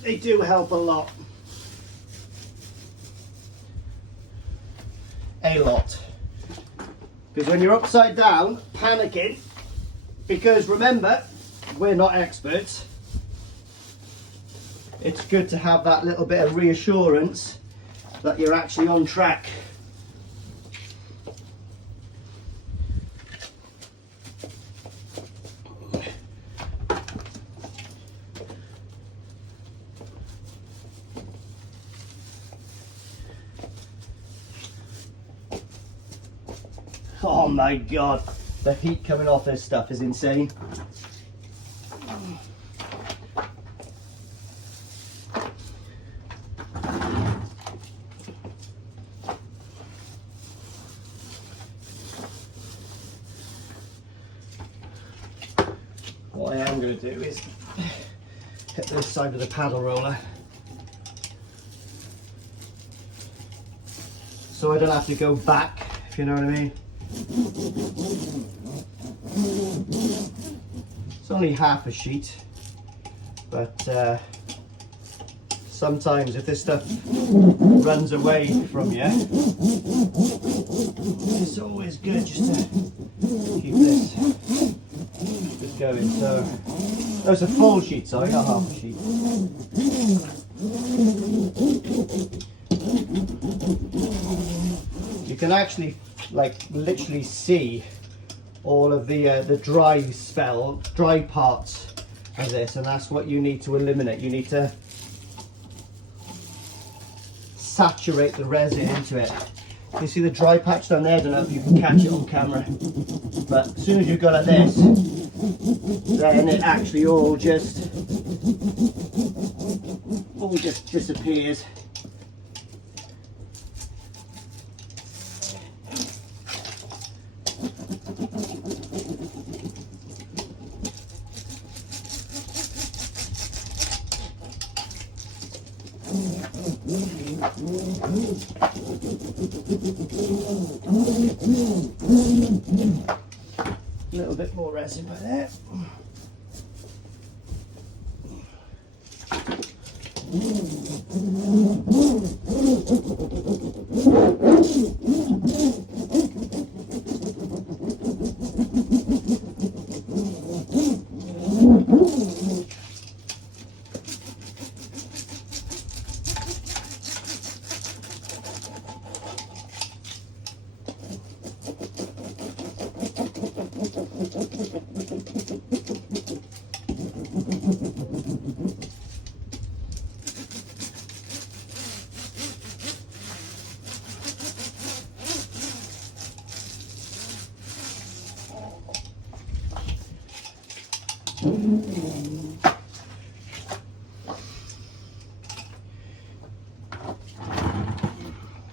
They do help a lot. A lot. Because when you're upside down, panicking, because remember, we're not experts, it's good to have that little bit of reassurance that you're actually on track. Oh my God, the heat coming off this stuff is insane. What I am going to do is hit this side with a paddle roller, so I don't have to go back, if you know what I mean. It's only half a sheet, but sometimes if this stuff runs away from you, it's always good just to keep this going. So that's a full sheet, sorry, not half a sheet. You can actually literally see all of the dry parts of this, and that's what you need to eliminate. You need to saturate the resin into it. You see the dry patch down there? I don't know if you can catch it on camera, but as soon as you go like this, then it actually all just disappears. A little bit more resin by there.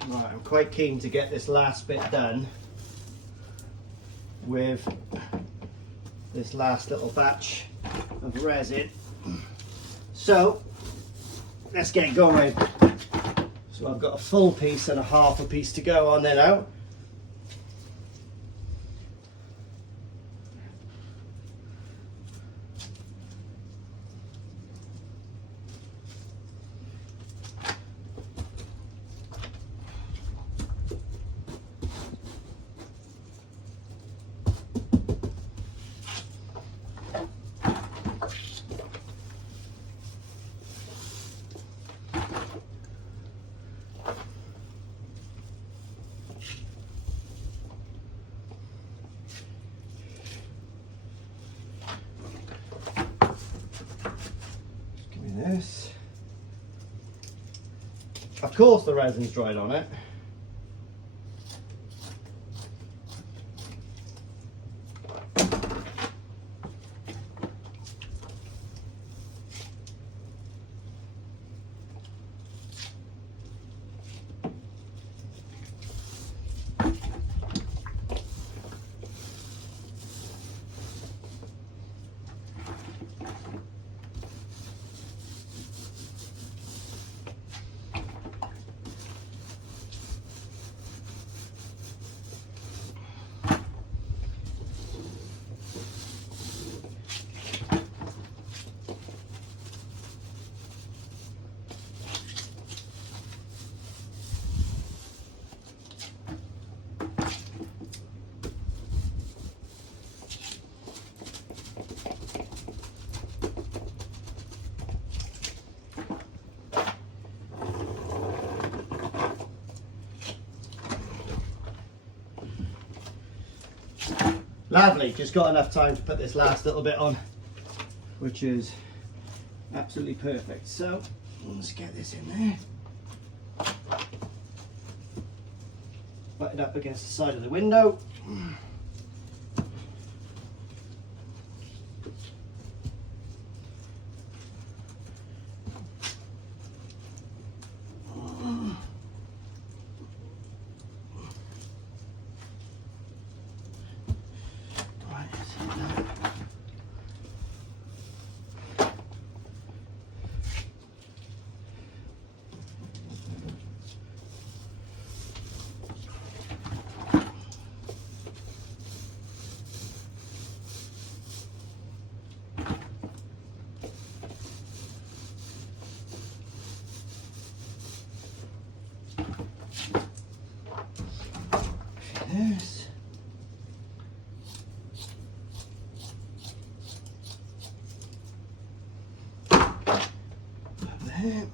Right, I'm quite keen to get this last bit done with this last little batch of resin. So let's get going. So I've got a full piece and a half a piece to go on there now. this. Of course the resin's dried on it. Lovely, just got enough time to put this last little bit on, which is absolutely perfect. So let's get this in there. Butt it up against the side of the window. This. That.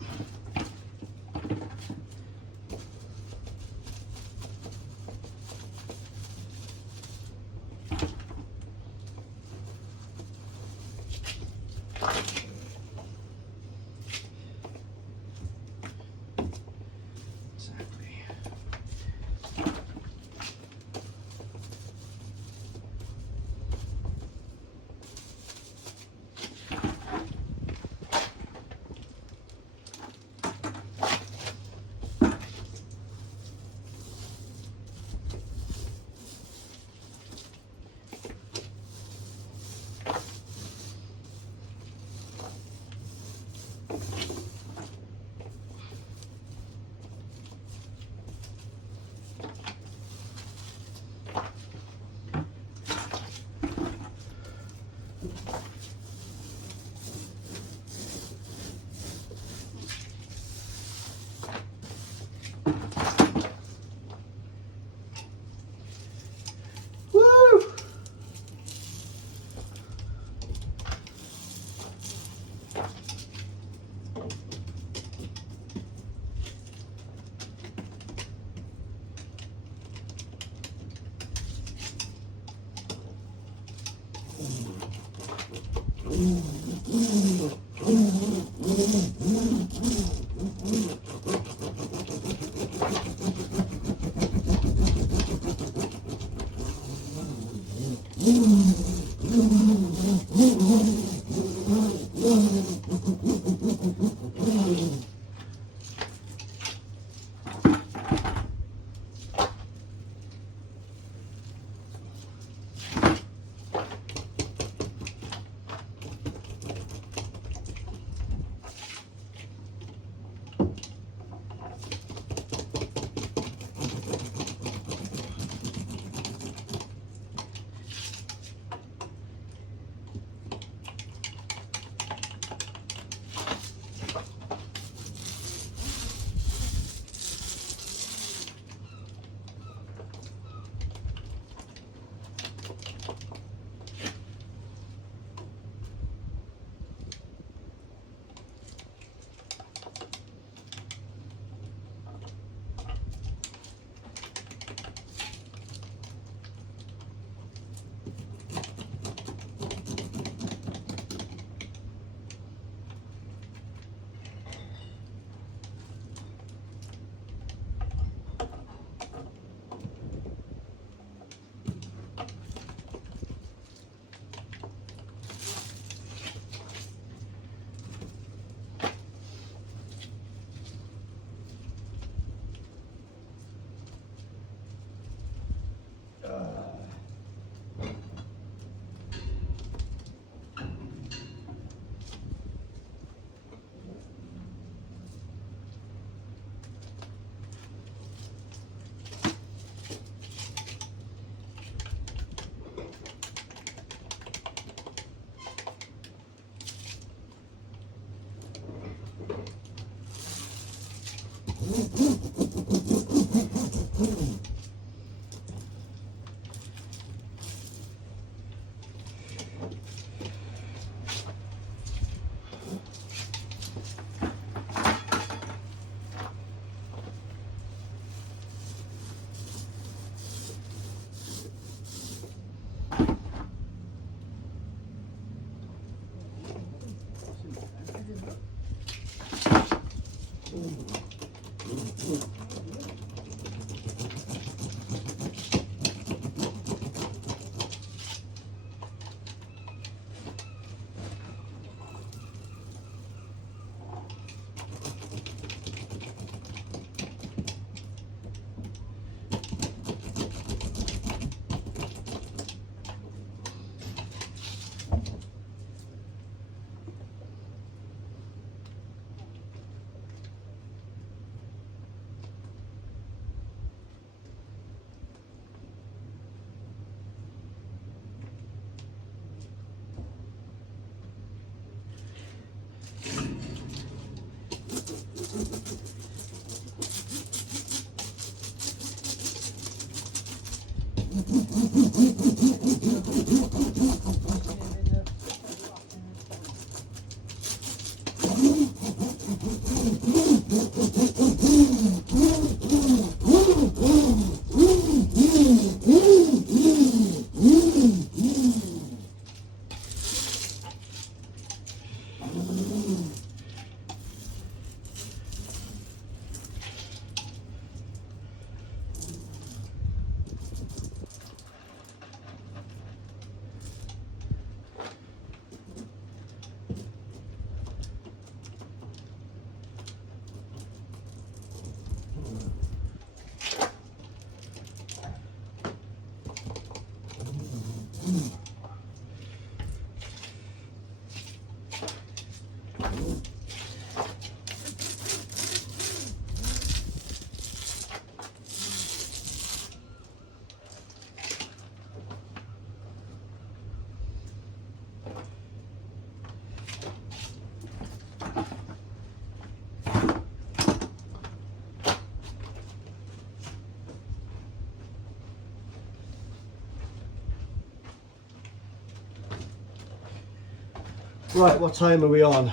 Right, what time are we on?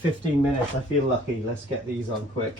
15 minutes, I feel lucky. Let's get these on quick.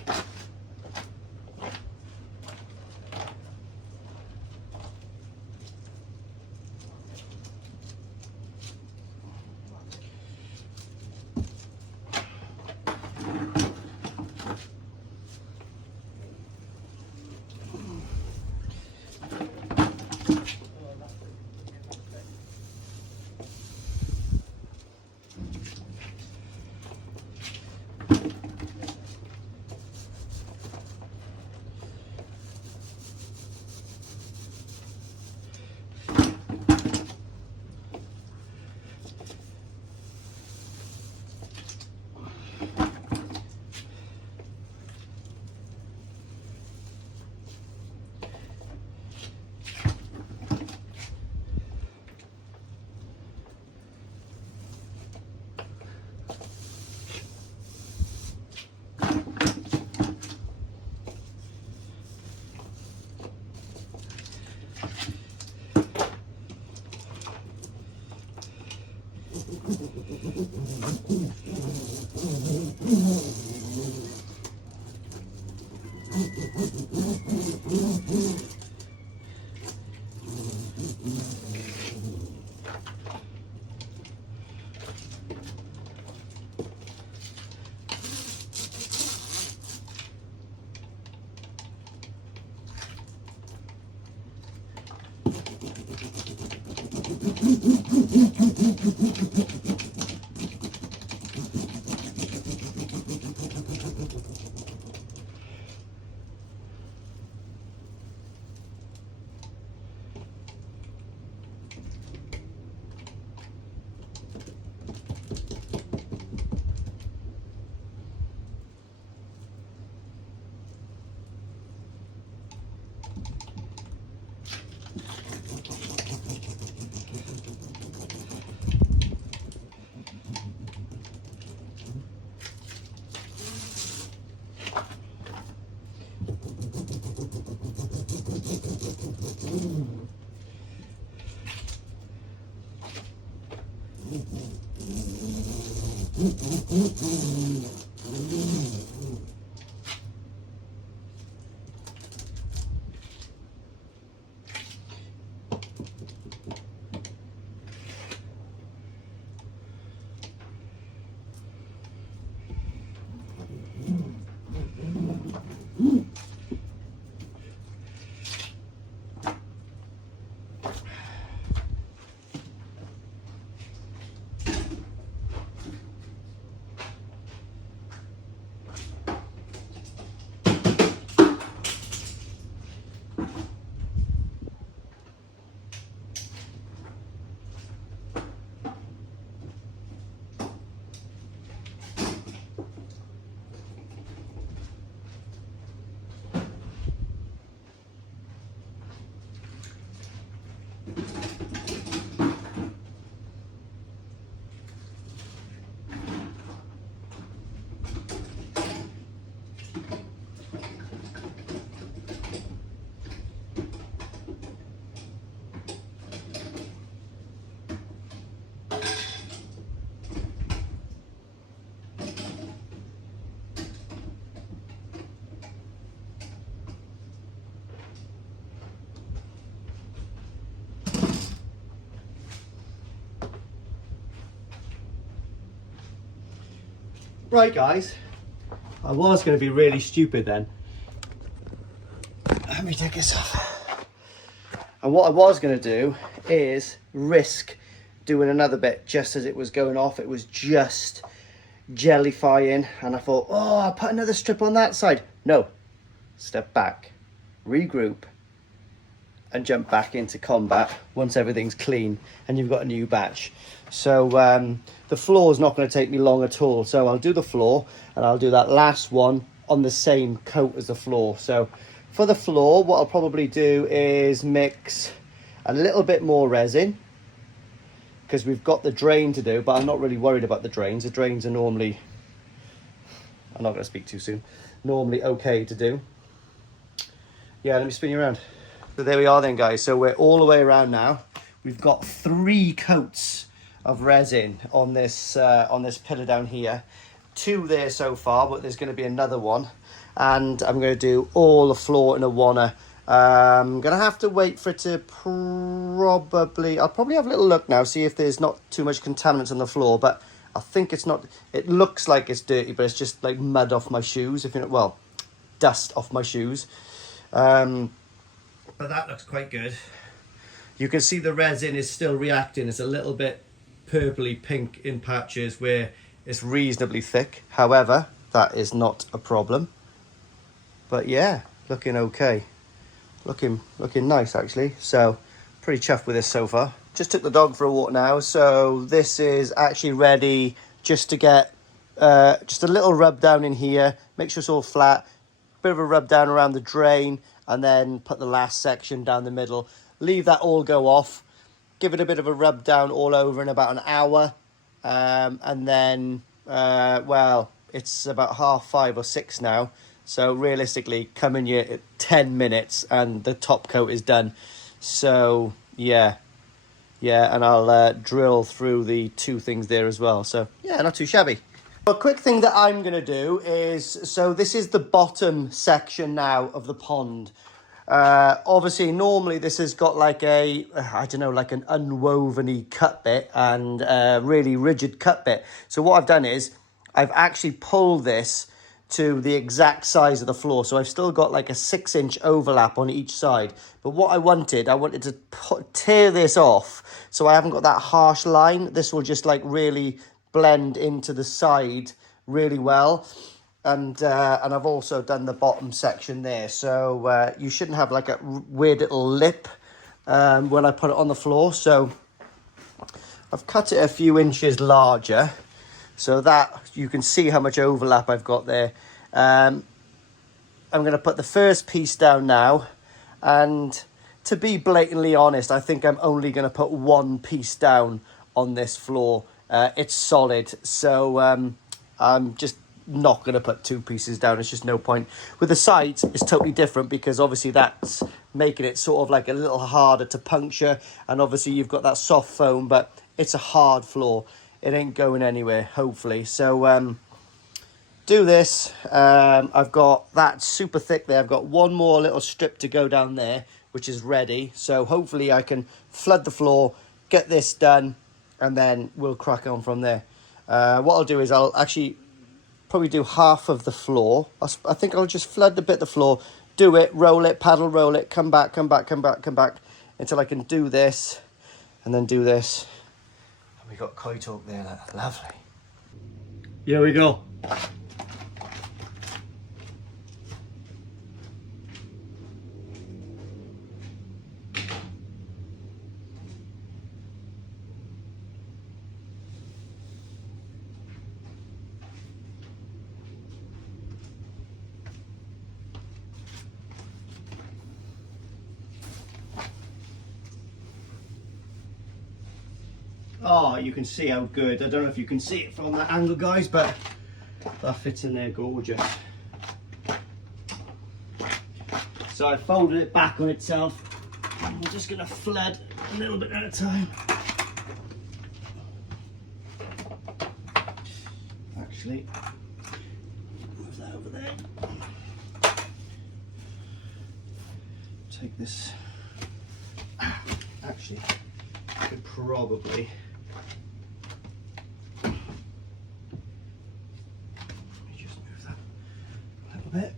Right guys, I was going to be really stupid then. Let me take this off. And what I was going to do is risk doing another bit just as it was going off. It was just jellyfying and I thought, oh, I'll put another strip on that side. No, step back, regroup and jump back into combat once everything's clean and you've got a new batch. So the floor is not going to take me long at all. So I'll do the floor and I'll do that last one on the same coat as the floor. So for the floor, what I'll probably do is mix a little bit more resin because we've got the drain to do, but I'm not really worried about the drains. The drains are normally, I'm not going to speak too soon, normally okay to do. Yeah, let me spin you around. So there we are then guys, so we're all the way around now. We've got 3 coats of resin on this pillar down here. 2 there so far, but there's going to be another one. And I'm going to do all the floor in a wanna. I'm going to have to wait for it to I'll probably have a little look now, see if there's not too much contaminants on the floor, but I think it's not. It looks like it's dirty, but it's just like mud off my shoes, if you know, well, dust off my shoes. But that looks quite good. You can see the resin is still reacting. It's a little bit purpley pink in patches where it's reasonably thick. However, that is not a problem. But yeah, looking okay. Looking nice actually. So pretty chuffed with this so far. Just took the dog for a walk now. So this is actually ready just to get just a little rub down in here. Make sure it's all flat. Bit of a rub down around the drain. And then put the last section down the middle. Leave that all go off. Give it a bit of a rub down all over in about an hour. And then, well, it's about 5:30 or 6 now. So realistically, come in here at 10 minutes and the top coat is done. So, yeah. Yeah, and I'll drill through the 2 things there as well. So, yeah, not too shabby. A quick thing that I'm going to do is, so this is the bottom section now of the pond. Obviously, normally this has got like a, I don't know, like an unwoven-y cut bit and a really rigid cut bit. So what I've done is, I've actually pulled this to the exact size of the floor. So I've still got like a 6-inch overlap on each side. But what I wanted to tear this off so I haven't got that harsh line. This will just like really blend into the side really well. And I've also done the bottom section there. So you shouldn't have like a weird little lip when I put it on the floor. So I've cut it a few inches larger so that you can see how much overlap I've got there. I'm going to put the first piece down now. And to be blatantly honest, I think I'm only going to put 1 piece down on this floor. It's solid. So I'm just not going to put 2 pieces down. It's just no point. With the sides, it's totally different because obviously that's making it sort of like a little harder to puncture. And obviously you've got that soft foam, but it's a hard floor. it ain't going anywhere, hopefully. So do this. I've got that super thick there. I've got one more little strip to go down there, which is ready. So hopefully I can flood the floor, get this done, and then we'll crack on from there. What I'll do is I'll actually probably do half of the floor. I think I'll just flood a bit of the floor, do it, roll it, paddle roll it, come back, until I can do this, and then do this. And we got koi talk there, that's lovely. Here we go. Oh, you can see how good. I don't know if you can see it from that angle, guys, but that fits in there gorgeous. So I folded it back on itself. I'm just going to flood a little bit at a time. Actually, move that over there. Take this. Actually, I could probably. Bit.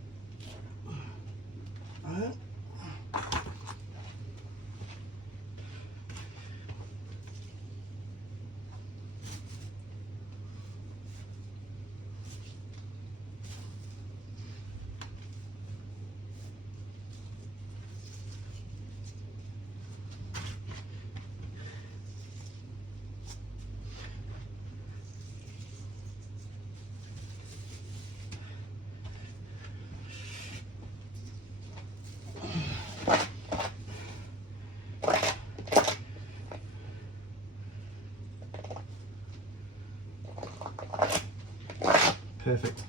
Perfect.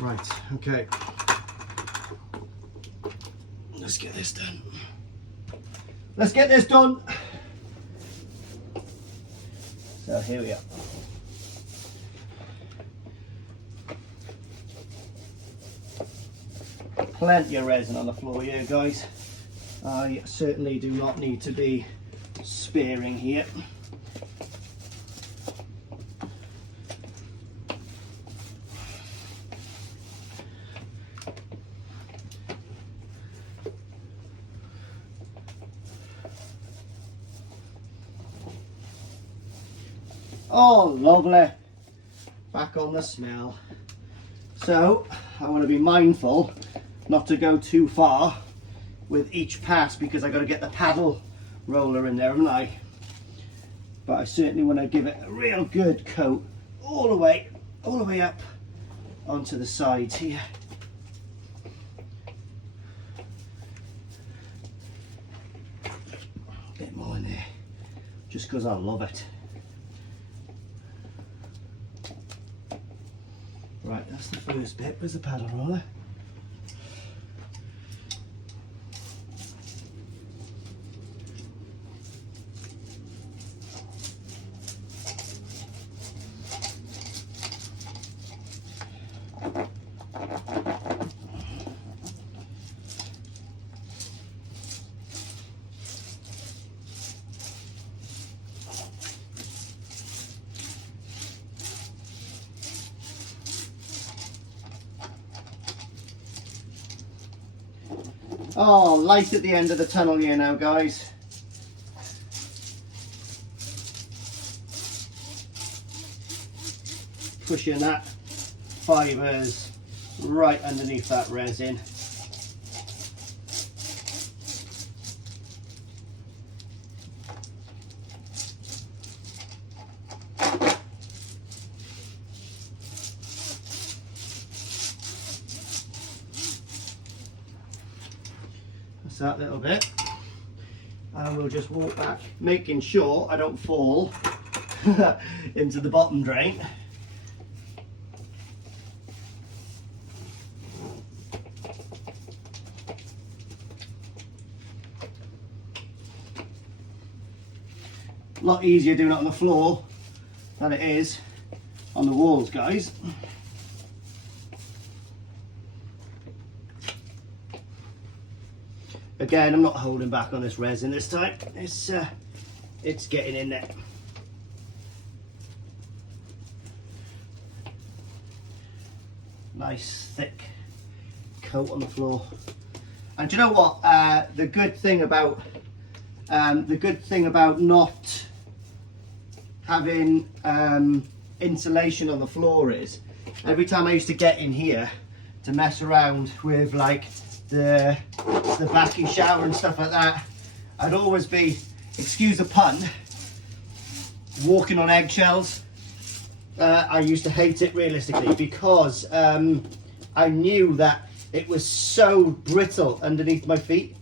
Right, okay. Let's get this done. Let's get this done. So here we are. Plenty of resin on the floor here, guys. I certainly do not need to be sparing here. Oh, lovely. Back on the smell. So, I want to be mindful not to go too far with each pass because I got to get the paddle roller in there, haven't I? But I certainly want to give it a real good coat all the way up onto the sides here. A bit more in there, just because I love it. Right, that's the first bit. Where's the paddle roller? Oh, light at the end of the tunnel here now, guys. Pushing that fibres right underneath that resin. That little bit, and we'll just walk back, making sure I don't fall into the bottom drain. A lot easier doing it on the floor than it is on the walls, guys. Again, I'm not holding back on this resin this time. It's getting in there. Nice thick coat on the floor. And do you know what? The good thing about not having insulation on the floor is, every time I used to get in here to mess around with like the vacuum shower and stuff like that, I'd always be, excuse the pun, walking on eggshells. I used to hate it realistically because I knew that it was so brittle underneath my feet.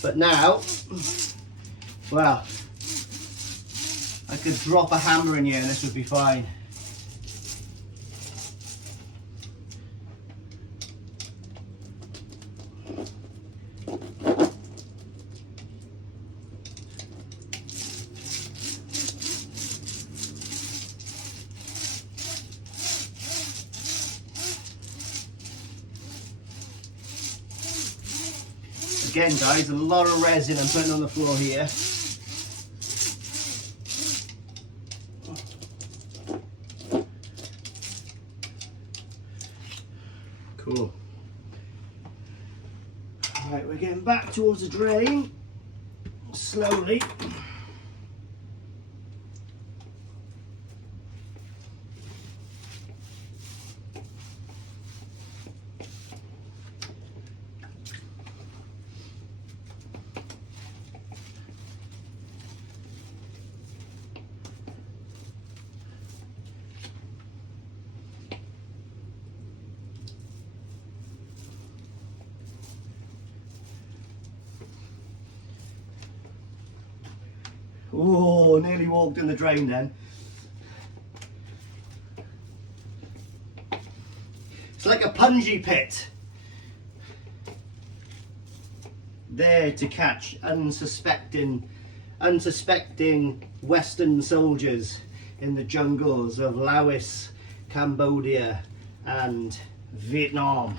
But now, well, I could drop a hammer in here and this would be fine. Again, guys, a lot of resin I'm putting on the floor here. Cool. Right, we're getting back towards the drain, slowly. Oh, nearly walked in the drain then. It's like a punji pit. There to catch unsuspecting Western soldiers in the jungles of Laos, Cambodia and Vietnam.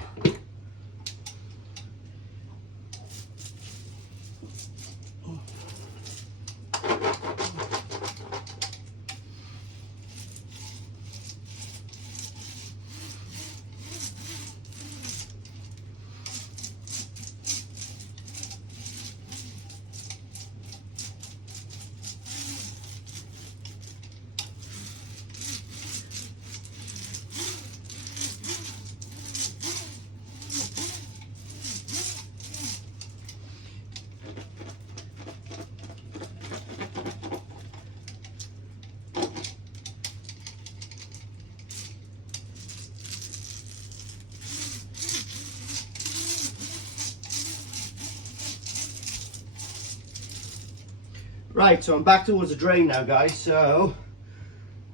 Right, so I'm back towards the drain now, guys. So,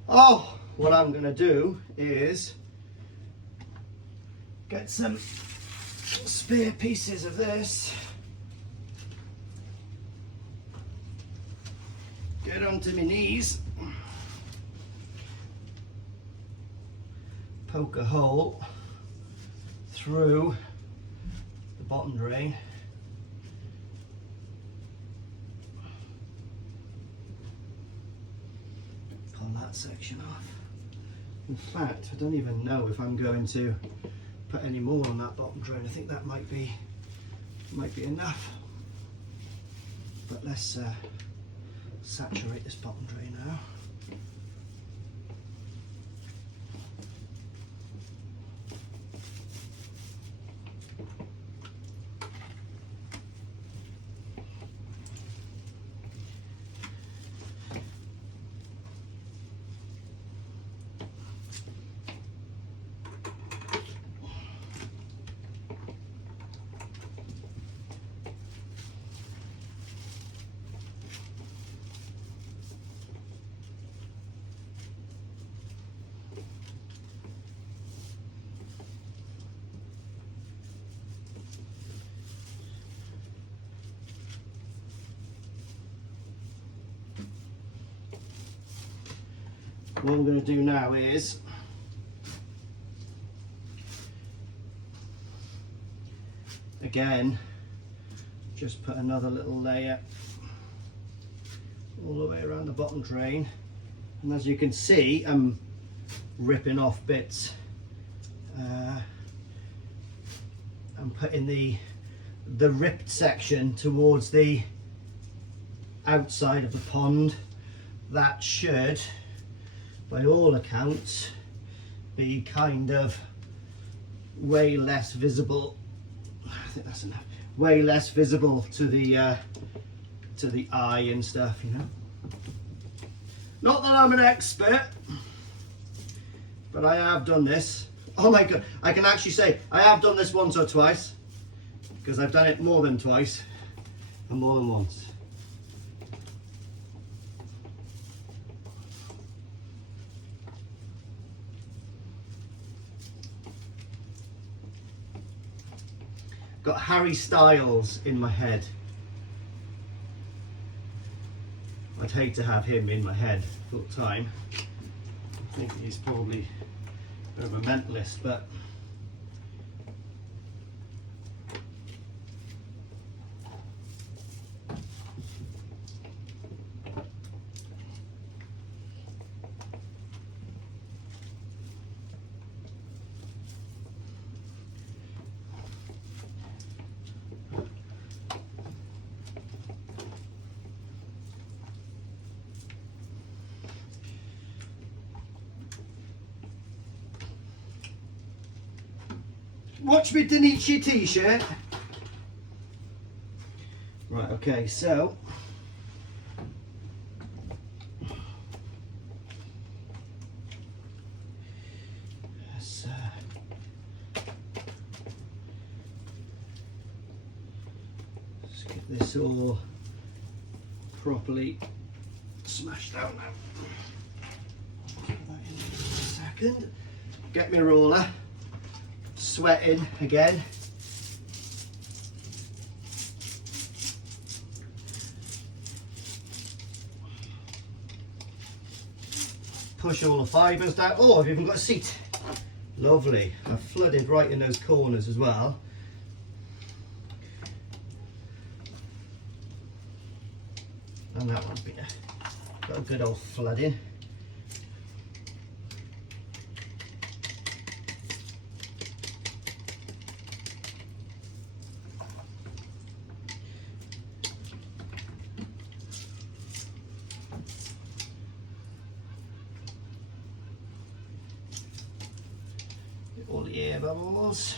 what I'm going to do is get some spare pieces of this, get onto my knees, poke a hole through the bottom drain. That section off. In fact, I don't even know if I'm going to put any more on that bottom drain. I think that might be enough. But let's saturate this bottom drain now. what I'm going to do now is again just put another little layer all the way around the bottom drain, and as you can see I'm ripping off bits. I'm putting the ripped section towards the outside of the pond. That should, by all accounts, be kind of way less visible. I think that's enough. Way less visible to the eye and stuff, you know. Not that I'm an expert, but I have done this. Oh my god, I can actually say I have done this once or twice, because I've done it more than twice and more than once. Got Harry Styles in my head. I'd hate to have him in my head full time. I think he's probably a bit of a mentalist, but watch me Denichi t-shirt. Right, okay, so let's get this all properly smashed out now. Put that in a second. Get my roller. Sweating again. Push all the fibres down. Oh, I've even got a seat. Lovely. I've flooded right in those corners as well. And that one's been got a good old flooding. All the air bubbles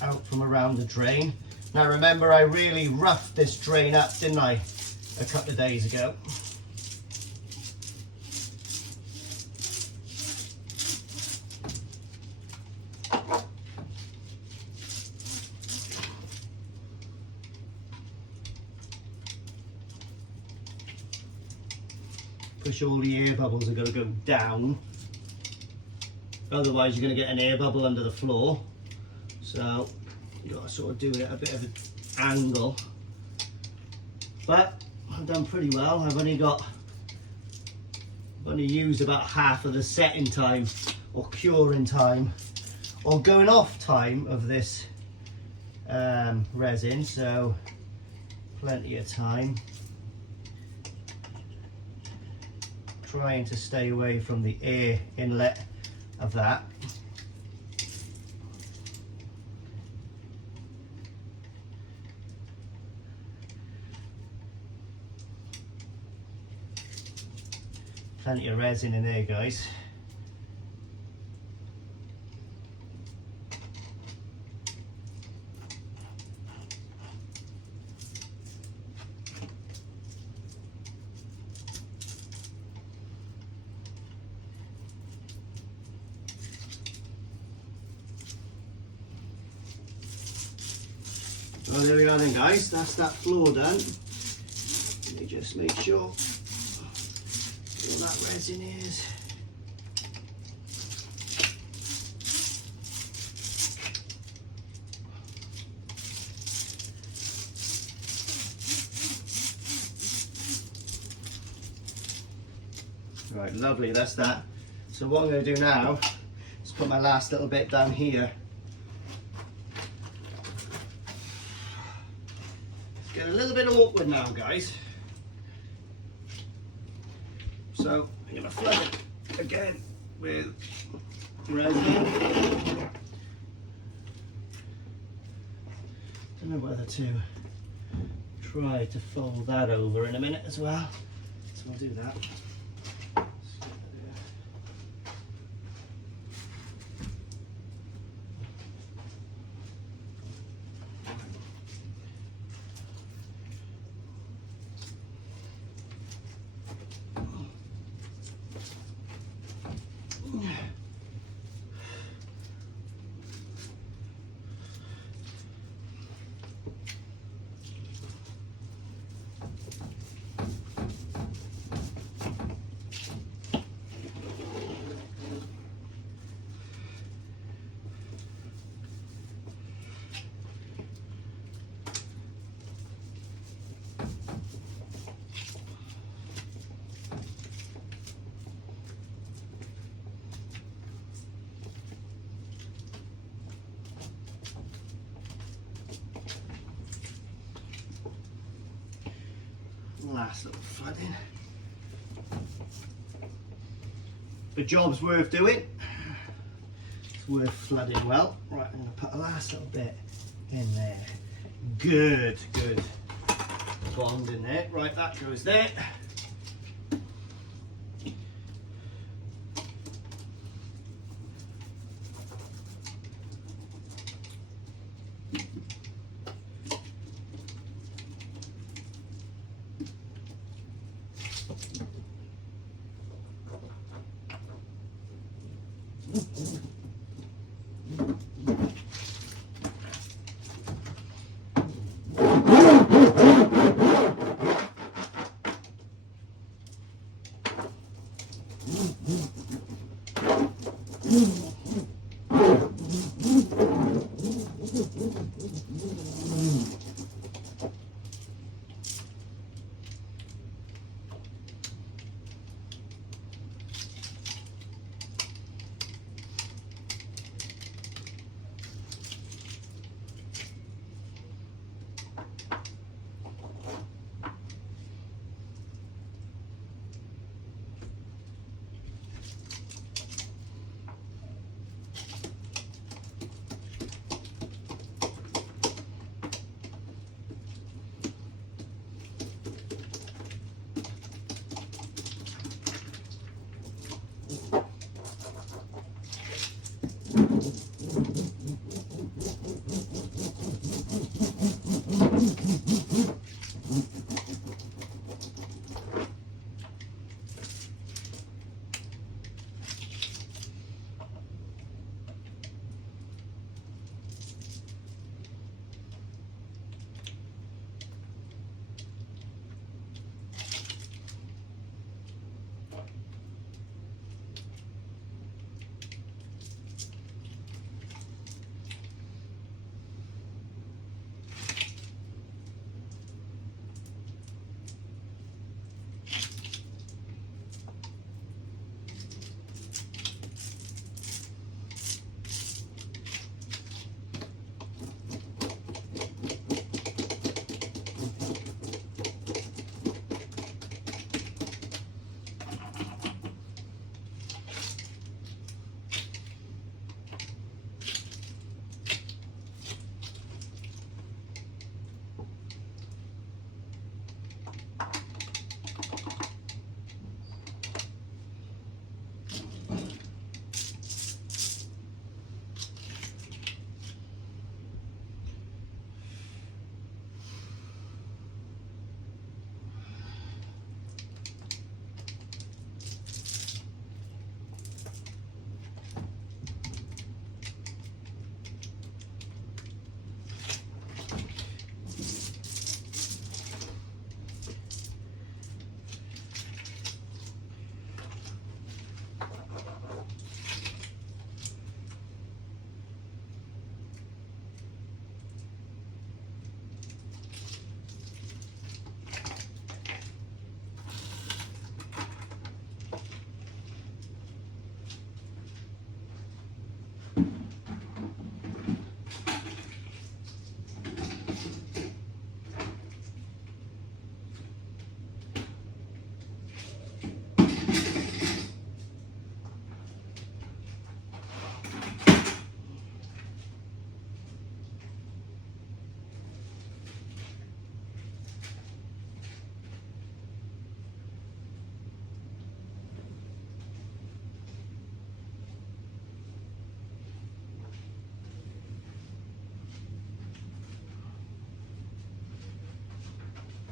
out from around the drain. Now remember, I really roughed this drain up, didn't I, a couple of days ago. Push all the air bubbles are going to go down. Otherwise you're going to get an air bubble under the floor, so you've got to sort of do it at a bit of an angle. But I've done pretty well. I've only used about half of the setting time or curing time or going off time of this resin, so plenty of time. Trying to stay away from the air inlet of that. Plenty of resin in there, guys. Well, there we are then, guys. That's that floor done. Let me just make sure all that resin is. Right, lovely, that's that. So what I'm going to do now is put my last little bit down here. It's getting a little bit awkward now, guys. So I'm going to flood it again with resin. Don't know whether to try to fold that over in a minute as well. So I'll do that. Last little flooding. The job's worth doing. It's worth flooding well. Right, I'm going to put a last little bit in there. Good, good. Bond in there. Right, that goes there.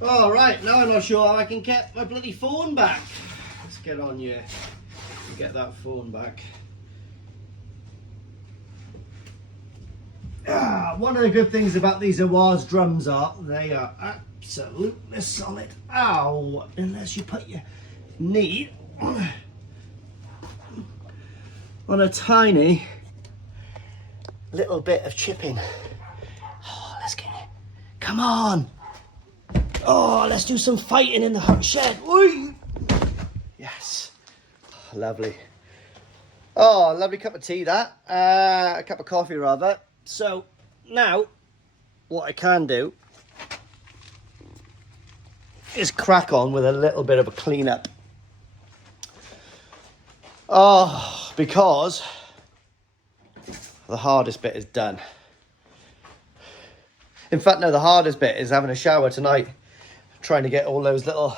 All right, now I'm not sure how I can get my bloody phone back. Let's get on here and get that phone back. One of the good things about these Awaz drums are they are absolutely solid. Ow! Unless you put your knee on a tiny little bit of chipping. Oh, let's get it. Come on! Oh, let's do some fighting in the hot shed. Whee! Yes. Lovely. Oh, lovely cup of tea that. A cup of coffee rather. So now what I can do is crack on with a little bit of a clean up. Oh, because the hardest bit is done. In fact, no, the hardest bit is having a shower tonight, trying to get all those little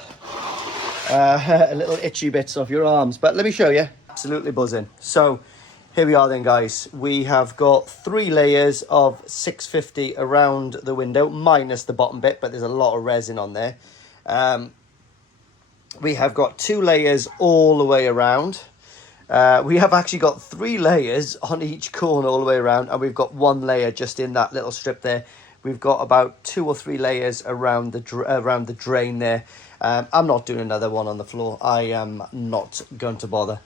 little itchy bits off your arms. But let me show you. Absolutely buzzing. So here we are then, guys. We have got 3 layers of 650 around the window, minus the bottom bit, but there's a lot of resin on there. We have got 2 layers all the way around. We have actually got 3 layers on each corner all the way around, and we've got 1 layer just in that little strip there. We've got about 2 or 3 layers around the drain there. I'm not doing another one on the floor. I am not going to bother.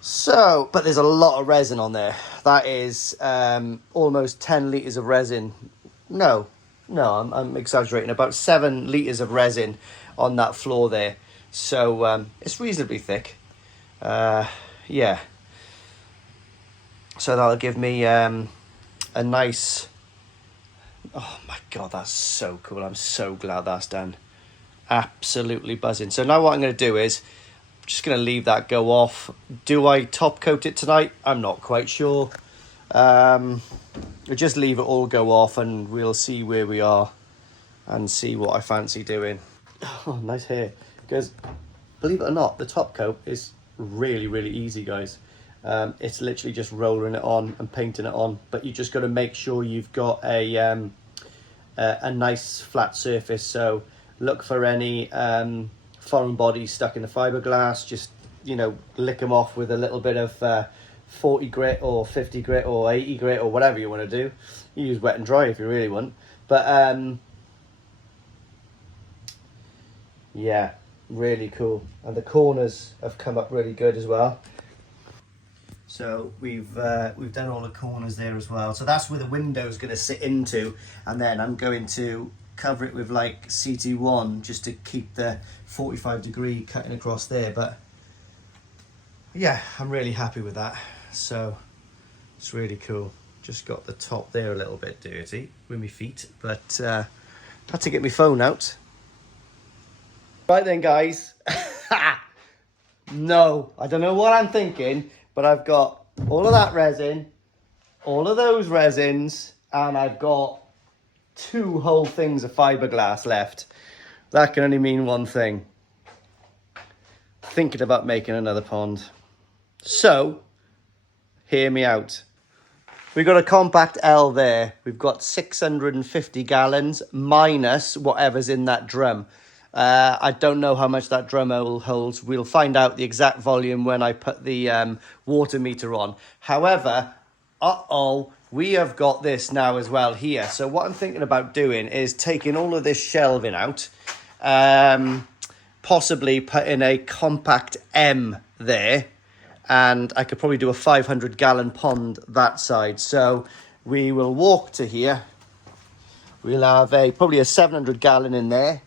So, but there's a lot of resin on there. That is almost 10 litres of resin. No, I'm exaggerating. About 7 litres of resin on that floor there. So it's reasonably thick. Yeah. So that'll give me a nice... Oh my God, that's so cool. I'm so glad that's done. Absolutely buzzing. So now what I'm going to do is just going to leave that go off. Do I top coat it tonight? I'm not quite sure. I'll just leave it all go off and we'll see where we are and see what I fancy doing. Oh, nice hair. Because believe it or not, the top coat is really, really easy, guys. It's literally just rolling it on and painting it on, but you just got to make sure you've got a nice flat surface. So look for any foreign bodies stuck in the fiberglass. Just, you know, lick them off with a little bit of 40 grit or 50 grit or 80 grit or whatever you want to do. You use wet and dry if you really want, but yeah, really cool. And the corners have come up really good as well. So we've done all the corners there as well. So that's where the window's going to sit into, and then I'm going to cover it with like CT1 just to keep the 45-degree cutting across there. But yeah, I'm really happy with that. So it's really cool. Just got the top there a little bit dirty with my feet, but had to get my phone out. Right then, guys. No, I don't know what I'm thinking, but I've got all of that resin, all of those resins, and I've got 2 whole things of fiberglass left. That can only mean one thing. Thinking about making another pond. So, hear me out. We've got a compact L there. We've got 650 gallons minus whatever's in that drum. I don't know how much that drum holds. We'll find out the exact volume when I put the water meter on. However, we have got this now as well here. So what I'm thinking about doing is taking all of this shelving out, possibly putting a compact M there, and I could probably do a 500-gallon pond that side. So we will walk to here. We'll have probably a 700-gallon in there,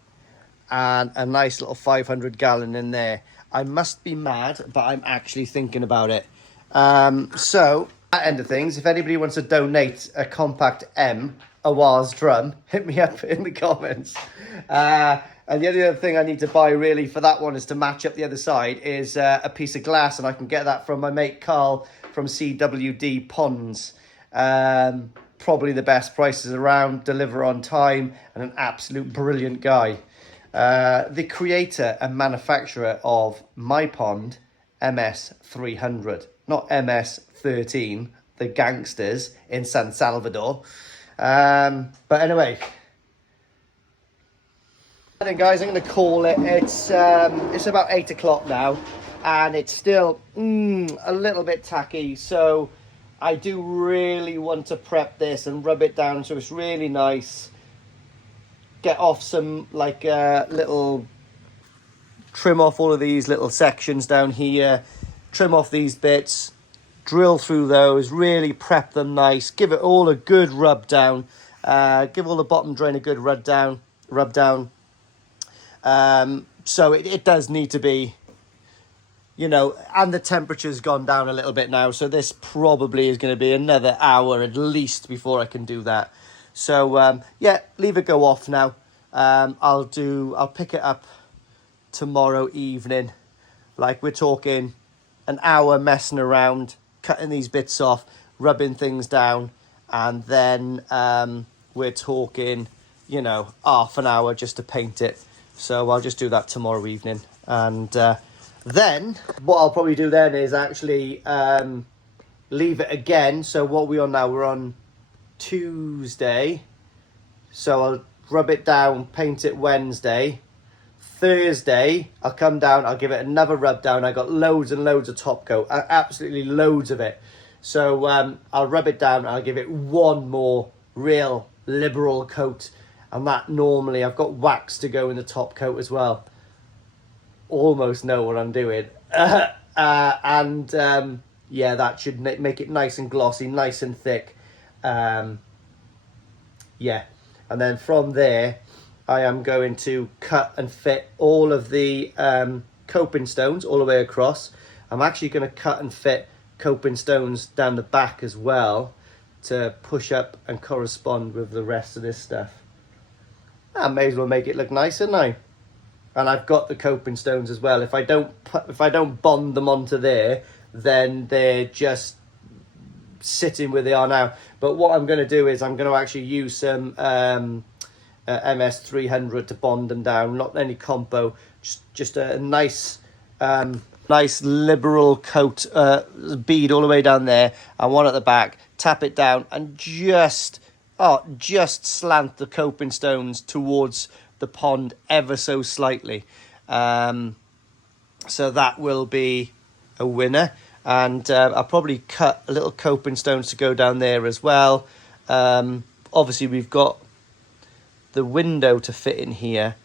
and a nice little 500-gallon in there. I must be mad, but I'm actually thinking about it. So, that end of things, if anybody wants to donate a compact M, a Awaz drum, hit me up in the comments. And the only other thing I need to buy really for that one is to match up the other side is a piece of glass, and I can get that from my mate Carl from CWD Ponds. Probably the best prices around, deliver on time, and an absolute brilliant guy. The creator and manufacturer of my pond, MS300, not MS13, the gangsters in San Salvador. But anyway, Then guys, I'm going to call it. It's about 8 o'clock now, and it's still a little bit tacky. So I do really want to prep this and rub it down so it's really nice. Get off some like little, trim off all of these little sections down here, trim off these bits, drill through those, really prep them nice, give it all a good rub down, give all the bottom drain a good rub down. So it does need to be, you know, and the temperature's gone down a little bit now, so this probably is going to be another hour at least before I can do that. So yeah, leave it go off now. I'll pick it up tomorrow evening. Like, we're talking an hour messing around, cutting these bits off, rubbing things down, and then we're talking, you know, half an hour just to paint it. So I'll just do that tomorrow evening. And then what I'll probably do then is actually leave it again. So what are we on now? We're on Tuesday. So I'll rub it down, paint it Wednesday. Thursday, I'll come down, I'll give it another rub down. I got loads and loads of top coat, absolutely loads of it. So I'll rub it down, I'll give it one more real liberal coat. And that normally, I've got wax to go in the top coat as well. Almost know what I'm doing. Yeah, that should make it nice and glossy, nice and thick. Yeah, and then from there, I am going to cut and fit all of the coping stones all the way across. I'm actually going to cut and fit coping stones down the back as well to push up and correspond with the rest of this stuff. I may as well make it look nice, hadn't I? And I've got the coping stones as well. If I don't bond them onto there, then they're just sitting where they are now. But what I'm going to do is I'm going to actually use some MS300 to bond them down. Not any compo, just a nice liberal coat bead all the way down there, and one at the back. Tap it down and just slant the coping stones towards the pond ever so slightly. So that will be a winner. And I'll probably cut a little coping stones to go down there as well. Obviously, we've got the window to fit in here.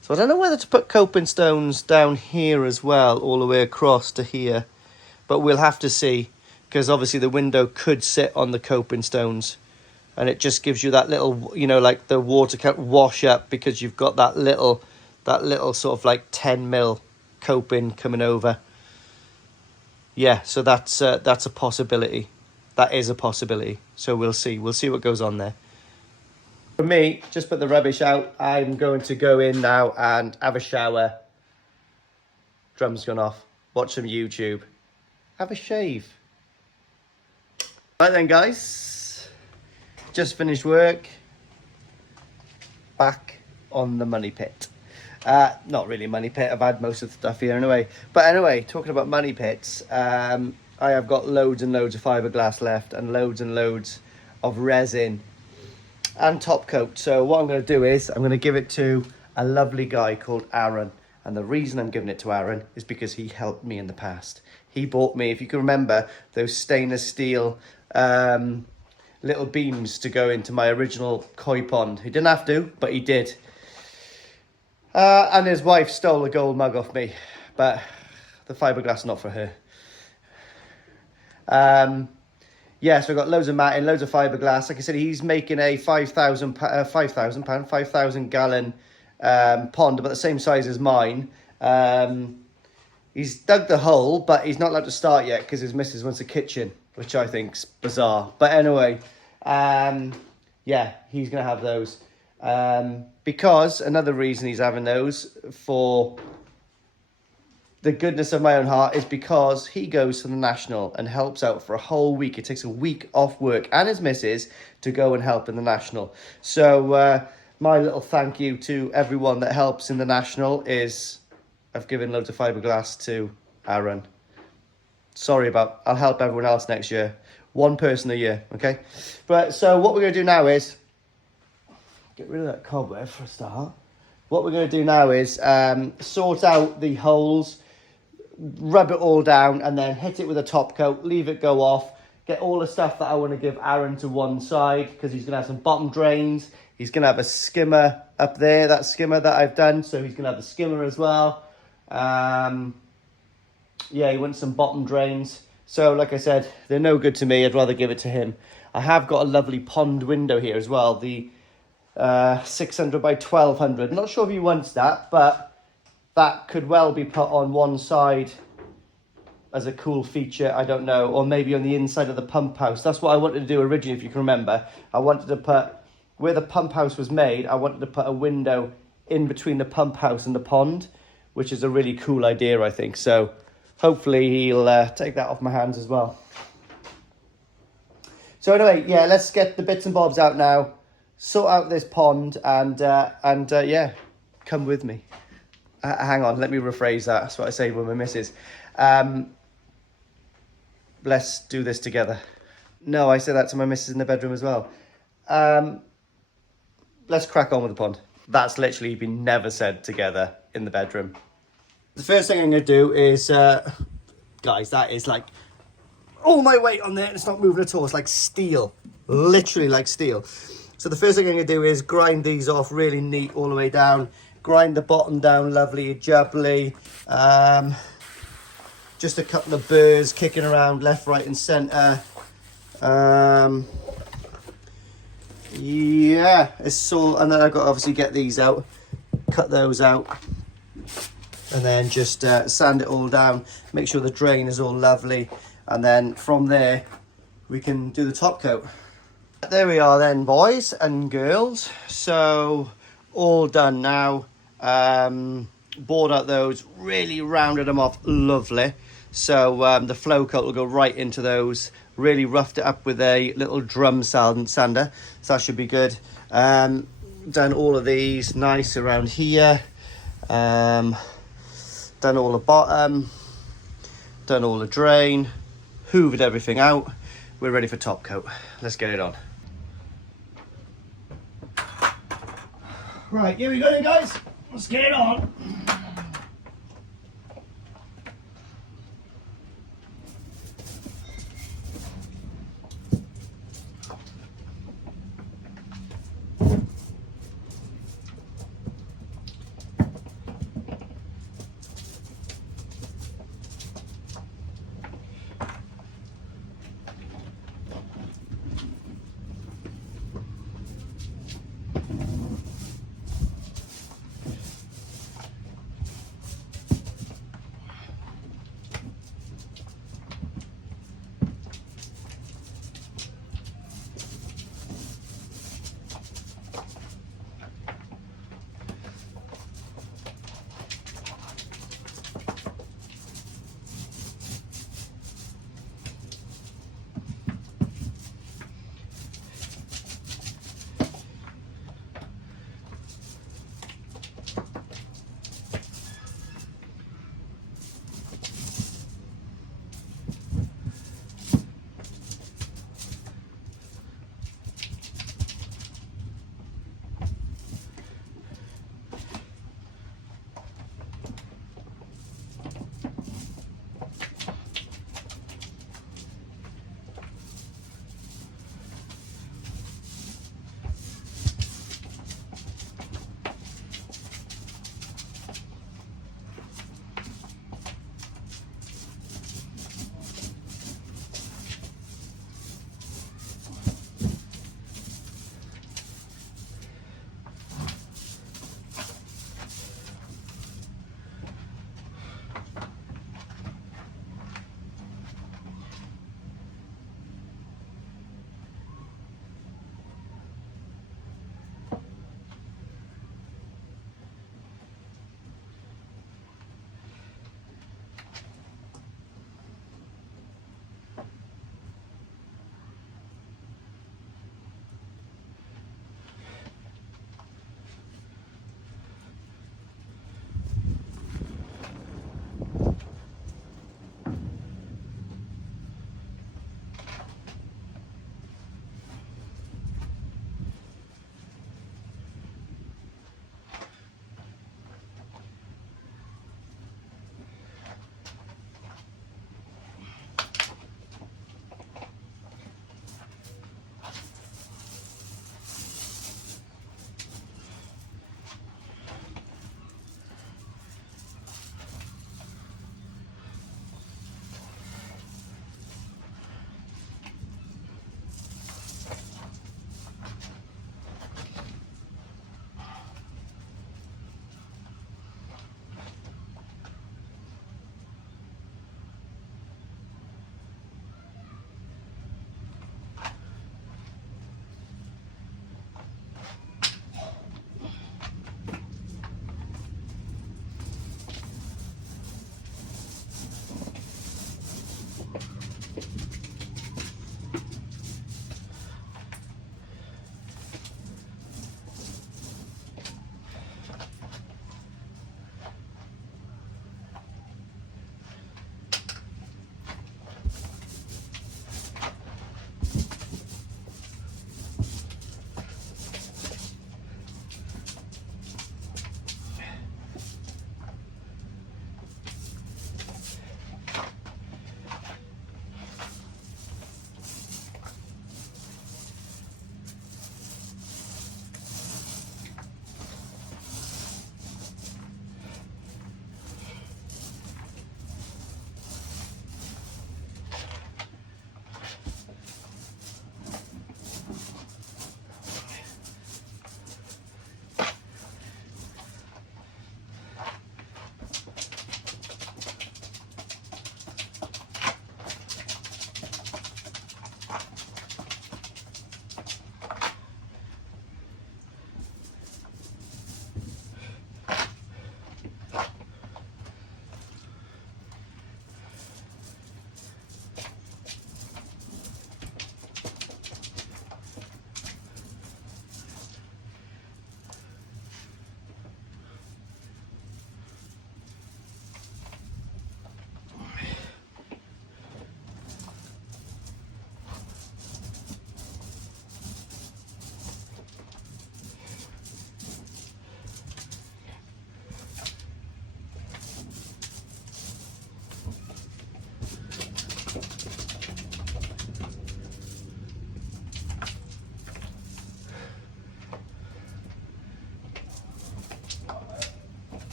So I don't know whether to put coping stones down here as well, all the way across to here. But we'll have to see, because obviously the window could sit on the coping stones. And it just gives you that little, you know, like the water can't wash up, because you've got that little sort of like 10mm coping coming over. Yeah, so that's a possibility. That is a possibility. So we'll see what goes on there. For me, just put the rubbish out. I'm going to go in now and have a shower. Drum's gone off. Watch some YouTube. Have a shave. Right then, guys. Just finished work. Back on the money pit. Not really money pit. I've had most of the stuff here anyway. But anyway, talking about money pits, I have got loads and loads of fiberglass left and loads of resin and top coat. So what I'm going to do is I'm going to give it to a lovely guy called Aaron. And the reason I'm giving it to Aaron is because he helped me in the past. He bought me, if you can remember, those stainless steel little beams to go into my original koi pond. He didn't have to, but he did. And his wife stole a gold mug off me, but the fiberglass not for her. Yeah, so I've got loads of matting, loads of fiberglass. Like I said, he's making a 5,000 gallon pond, about the same size as mine. He's dug the hole, but he's not allowed to start yet because his missus wants a kitchen, which I think's bizarre. But anyway, yeah, he's going to have those. Because another reason he's having those, for the goodness of my own heart, is because he goes to the National and helps out for a whole week. It takes a week off work and his missus to go and help in the National. So my little thank you to everyone that helps in the National is I've given loads of fiberglass to Aaron. I'll help everyone else next year. One person a year, okay? But so what we're going to do now is get rid of that cobweb for a start. what we're going to do now is sort out the holes, rub it all down, and then hit it with a top coat, leave it go off, get all the stuff that I want to give Aaron to one side, because he's going to have some bottom drains. He's going to have a skimmer up there, that skimmer that I've done, so he's going to have the skimmer as well. Yeah, he wants some bottom drains. So like I said, they're no good to me. I'd rather give it to him. I have got a lovely pond window here as well, the 600 by 1200. Not sure if he wants that, but that could well be put on one side as a cool feature, I don't know, or maybe on the inside of the pump house. That's what I wanted to do originally, if you can remember. I wanted to put, where the pump house was made, I wanted to put a window in between the pump house and the pond, which is a really cool idea, I think. So hopefully he'll take that off my hands as well. So anyway, yeah, let's get the bits and bobs out now, sort out this pond, and yeah, come with me. Hang on, let me rephrase that. That's what I say with my missus. Let's do this together. No, I said that to my missus in the bedroom as well. Let's crack on with the pond. That's literally been never said together in the bedroom. The first thing I'm going to do is, guys, that is like all my weight on there. It's not moving at all. It's like steel, literally like steel. So the first thing I'm going to do is grind these off really neat all the way down. Grind the bottom down lovely, jubbly. Just a couple of burrs kicking around left, right and centre. Yeah, it's all, and then I've got to obviously get these out, cut those out, and then just sand it all down, make sure the drain is all lovely, and then from there we can do the top coat. There we are then, boys and girls. So all done now. Bored out those, really rounded them off lovely. So the flow coat will go right into those. Really roughed it up with a little drum sander, so that should be good. Done all of these nice around here. Done all the bottom. Done all the drain. Hoovered everything out. We're ready for top coat. Let's get it on. Right, here we go then, guys. Let's get it on.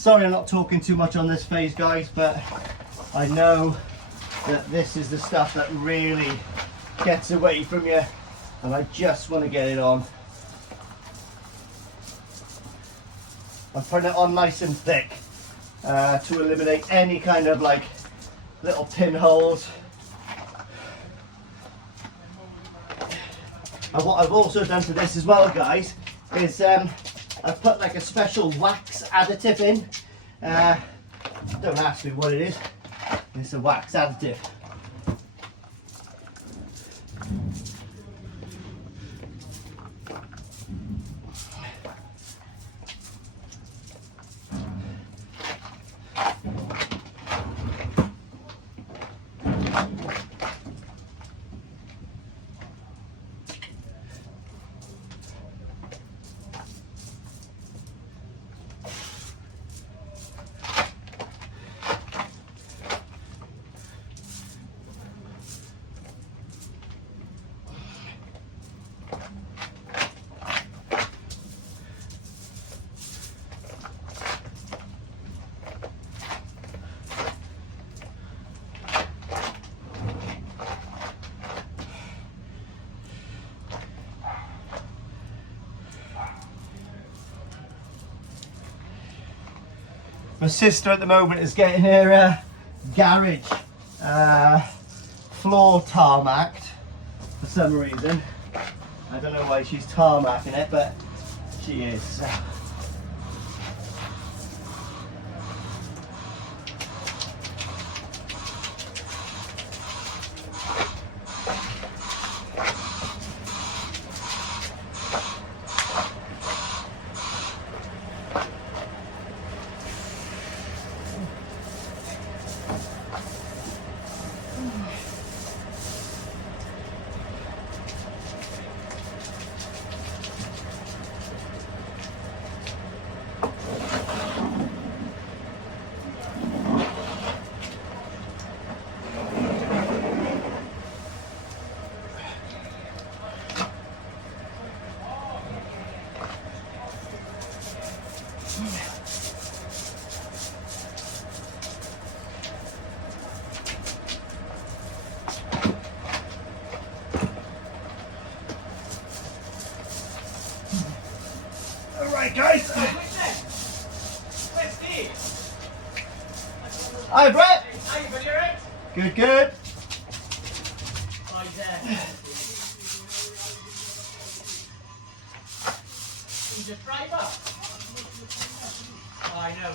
Sorry I'm not talking too much on this phase, guys, but I know that this is the stuff that really gets away from you, and I just want to get it on. I'm putting it on nice and thick to eliminate any kind of like little pinholes. And what I've also done to this as well, guys, is I've put like a special wax additive in. Don't ask me what it is. It's a wax additive. My sister at the moment is getting her garage floor tarmacked for some reason. I don't know why she's tarmacking it, but she is. Alright guys. Hi Brett. Hi buddy, alright? Good, good. You just drive up. Oh, I know.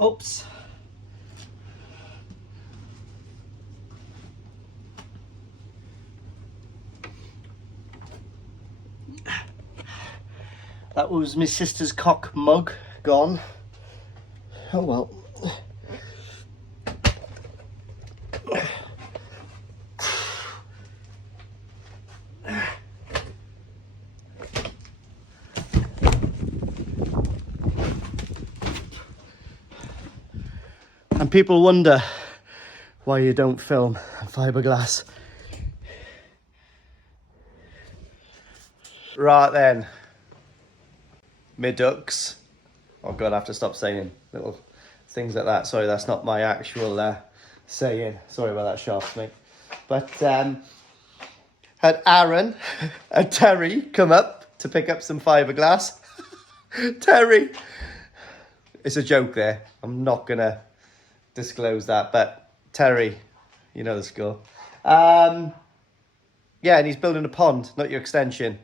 Oops. That was my sister's cock mug gone. Oh well. And people wonder why you don't film fiberglass. Right then, my ducks. Oh god, I have to stop saying little things like that. Sorry, that's not my actual saying. Sorry about that, Sharps, mate. But had Aaron and Terry come up to pick up some fiberglass. Terry, it's a joke there. I'm not gonna disclose that, but Terry, you know the score. Yeah, and he's building a pond, not your extension.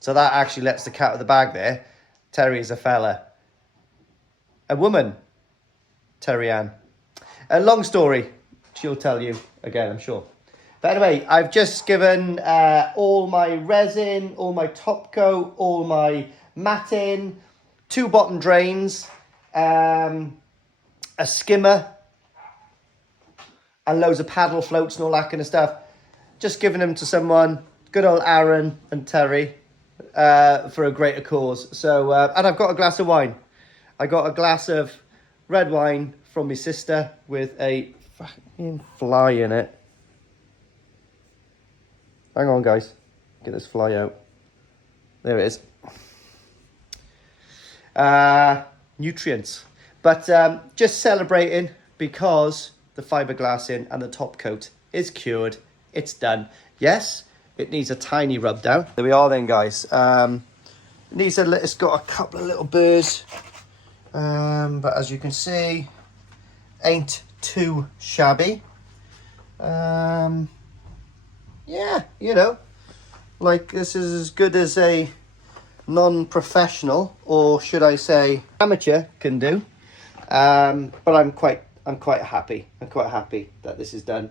So that actually lets the cat out of the bag there. Terry is a fella. A woman, Terry Ann. A long story, she'll tell you again, I'm sure. But anyway, I've just given all my resin, all my top coat, all my matting, 2 bottom drains, a skimmer, and loads of paddle floats and all that kind of stuff. Just giving them to someone, good old Aaron and Terry, for a greater cause. So, and I've got a glass of wine. I got a glass of red wine from my sister with a fucking fly in it. Hang on, guys. Get this fly out. There it is. Nutrients. But just celebrating because the fiberglassing and the top coat is cured. It's done. Yes, it needs a tiny rub down. There we are then, guys. It's got a couple of little burrs. But as you can see, ain't too shabby. Yeah, you know, like this is as good as a non-professional, or should I say amateur, can do. But I'm quite happy. I'm quite happy that this is done.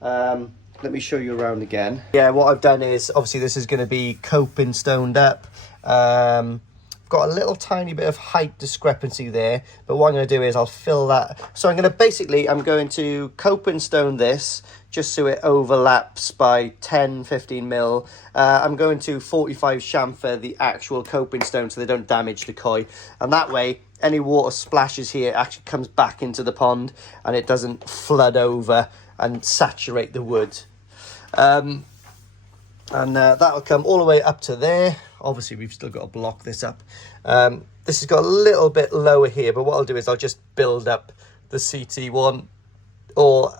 Let me show you around again. Yeah, what I've done is, obviously this is going to be coping stoned up. Got a little tiny bit of height discrepancy there, but what I'm going to do is I'll fill that. So I'm going to coping stone this just so it overlaps by 10-15 mil. I'm going to 45 chamfer the actual coping stone so they don't damage the koi, and that way any water splashes here actually comes back into the pond and it doesn't flood over and saturate the wood. And that'll come all the way up to there. Obviously we've still got to block this up. This has got a little bit lower here, but what I'll do is I'll just build up the CT1 or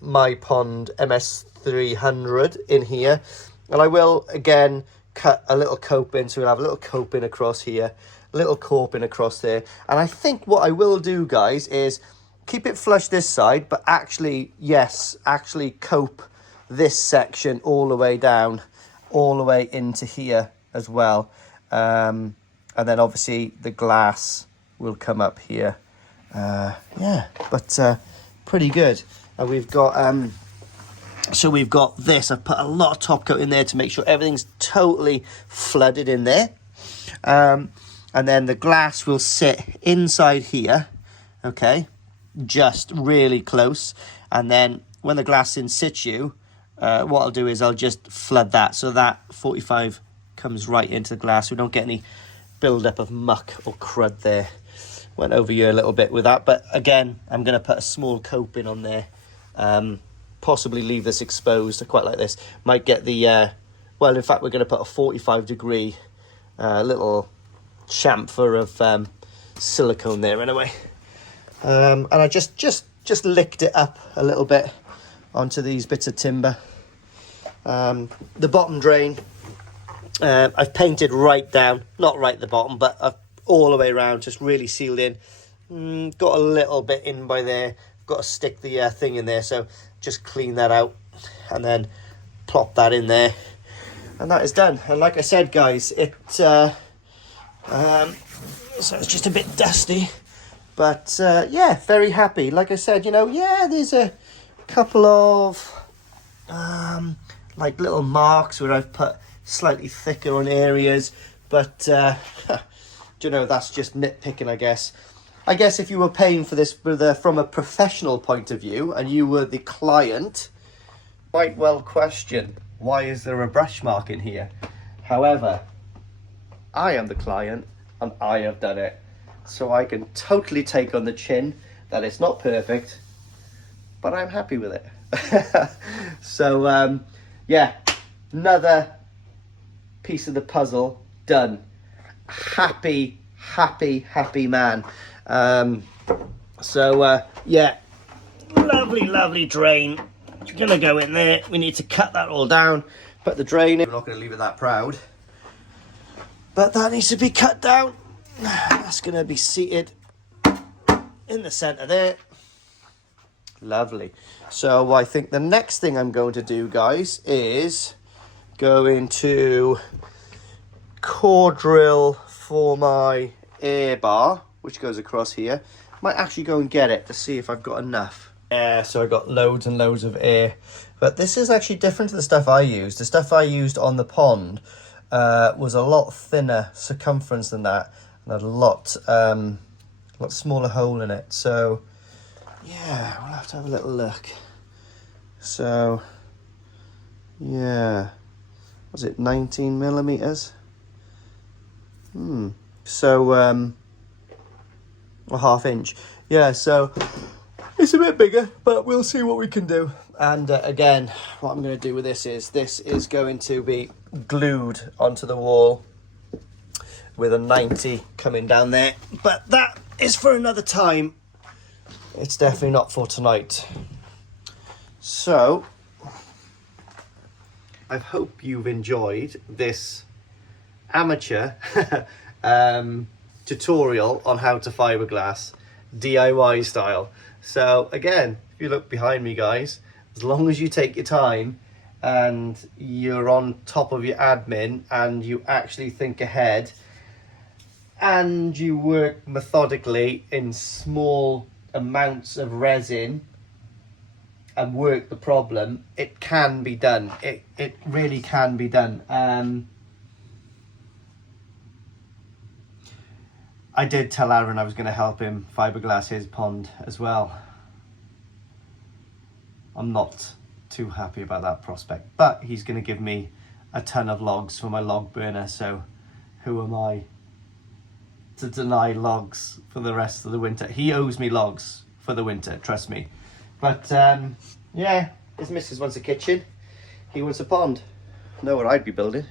my pond MS300 in here, and I will again cut a little coping, so we'll have a little coping across here, a little coping across there. And I think what I will do, guys, is keep it flush this side, but actually cope this section all the way down, all the way into here as well. And then obviously the glass will come up here. Yeah, but pretty good. And we've got so we've got this. I've put a lot of top coat in there to make sure everything's totally flooded in there. And then the glass will sit inside here, okay, just really close. And then when the glass in situ, what I'll do is I'll just flood that, so that 45 comes right into the glass. We don't get any build-up of muck or crud there. Went over here a little bit with that, but again, I'm going to put a small coping on there. Possibly leave this exposed. I quite like this. Might get the, well, in fact, we're going to put a 45-degree little chamfer of silicone there anyway. And I just licked it up a little bit onto these bits of timber. The bottom drain, I've painted right down, not right at the bottom, but all the way around, just really sealed in. Got a little bit in by there. Got to stick the thing in there, so just clean that out and then plop that in there. And that is done. And like I said, guys, so it's just a bit dusty, but yeah, very happy. Like I said, you know, yeah, there's a couple of like little marks where I've put slightly thicker on areas, but do you know, that's just nitpicking, I guess. I guess if you were paying for this from a professional point of view and you were the client, might well question, why is there a brush mark in here? However, I am the client and I have done it. So I can totally take on the chin that it's not perfect, but I'm happy with it. So, yeah, another piece of the puzzle done. Happy man. Yeah, lovely drain. It's gonna go in there. We need to cut that all down, put the drain in. We're not gonna leave it that proud, but that needs to be cut down. That's gonna be seated in the center there. Lovely. So I think the next thing I'm going to do, guys, is go into core drill for my air bar, which goes across here. Might actually go and get it to see if I've got enough. Yeah, so I got loads and loads of air, but this is actually different to the stuff I used. The stuff I used on the pond was a lot thinner circumference than that, and had a lot smaller hole in it. So yeah, we'll have to have a little look. So yeah, was it 19 millimeters? So a half inch. Yeah, so it's a bit bigger, but we'll see what we can do. And again, what I'm going to do with this is going to be glued onto the wall with a 90 coming down there. But that is for another time. It's definitely not for tonight. So I hope you've enjoyed this amateur tutorial on how to fiberglass DIY style. So again, if you look behind me, guys, as long as you take your time and you're on top of your admin and you actually think ahead and you work methodically in small amounts of resin and work the problem, it can be done. It really can be done. I did tell Aaron I was going to help him fiberglass his pond as well. I'm not too happy about that prospect, but he's going to give me a ton of logs for my log burner, so who am I to deny logs for the rest of the winter? He owes me logs for the winter, trust me. But yeah, his missus wants a kitchen, he wants a pond. Know what I'd be building?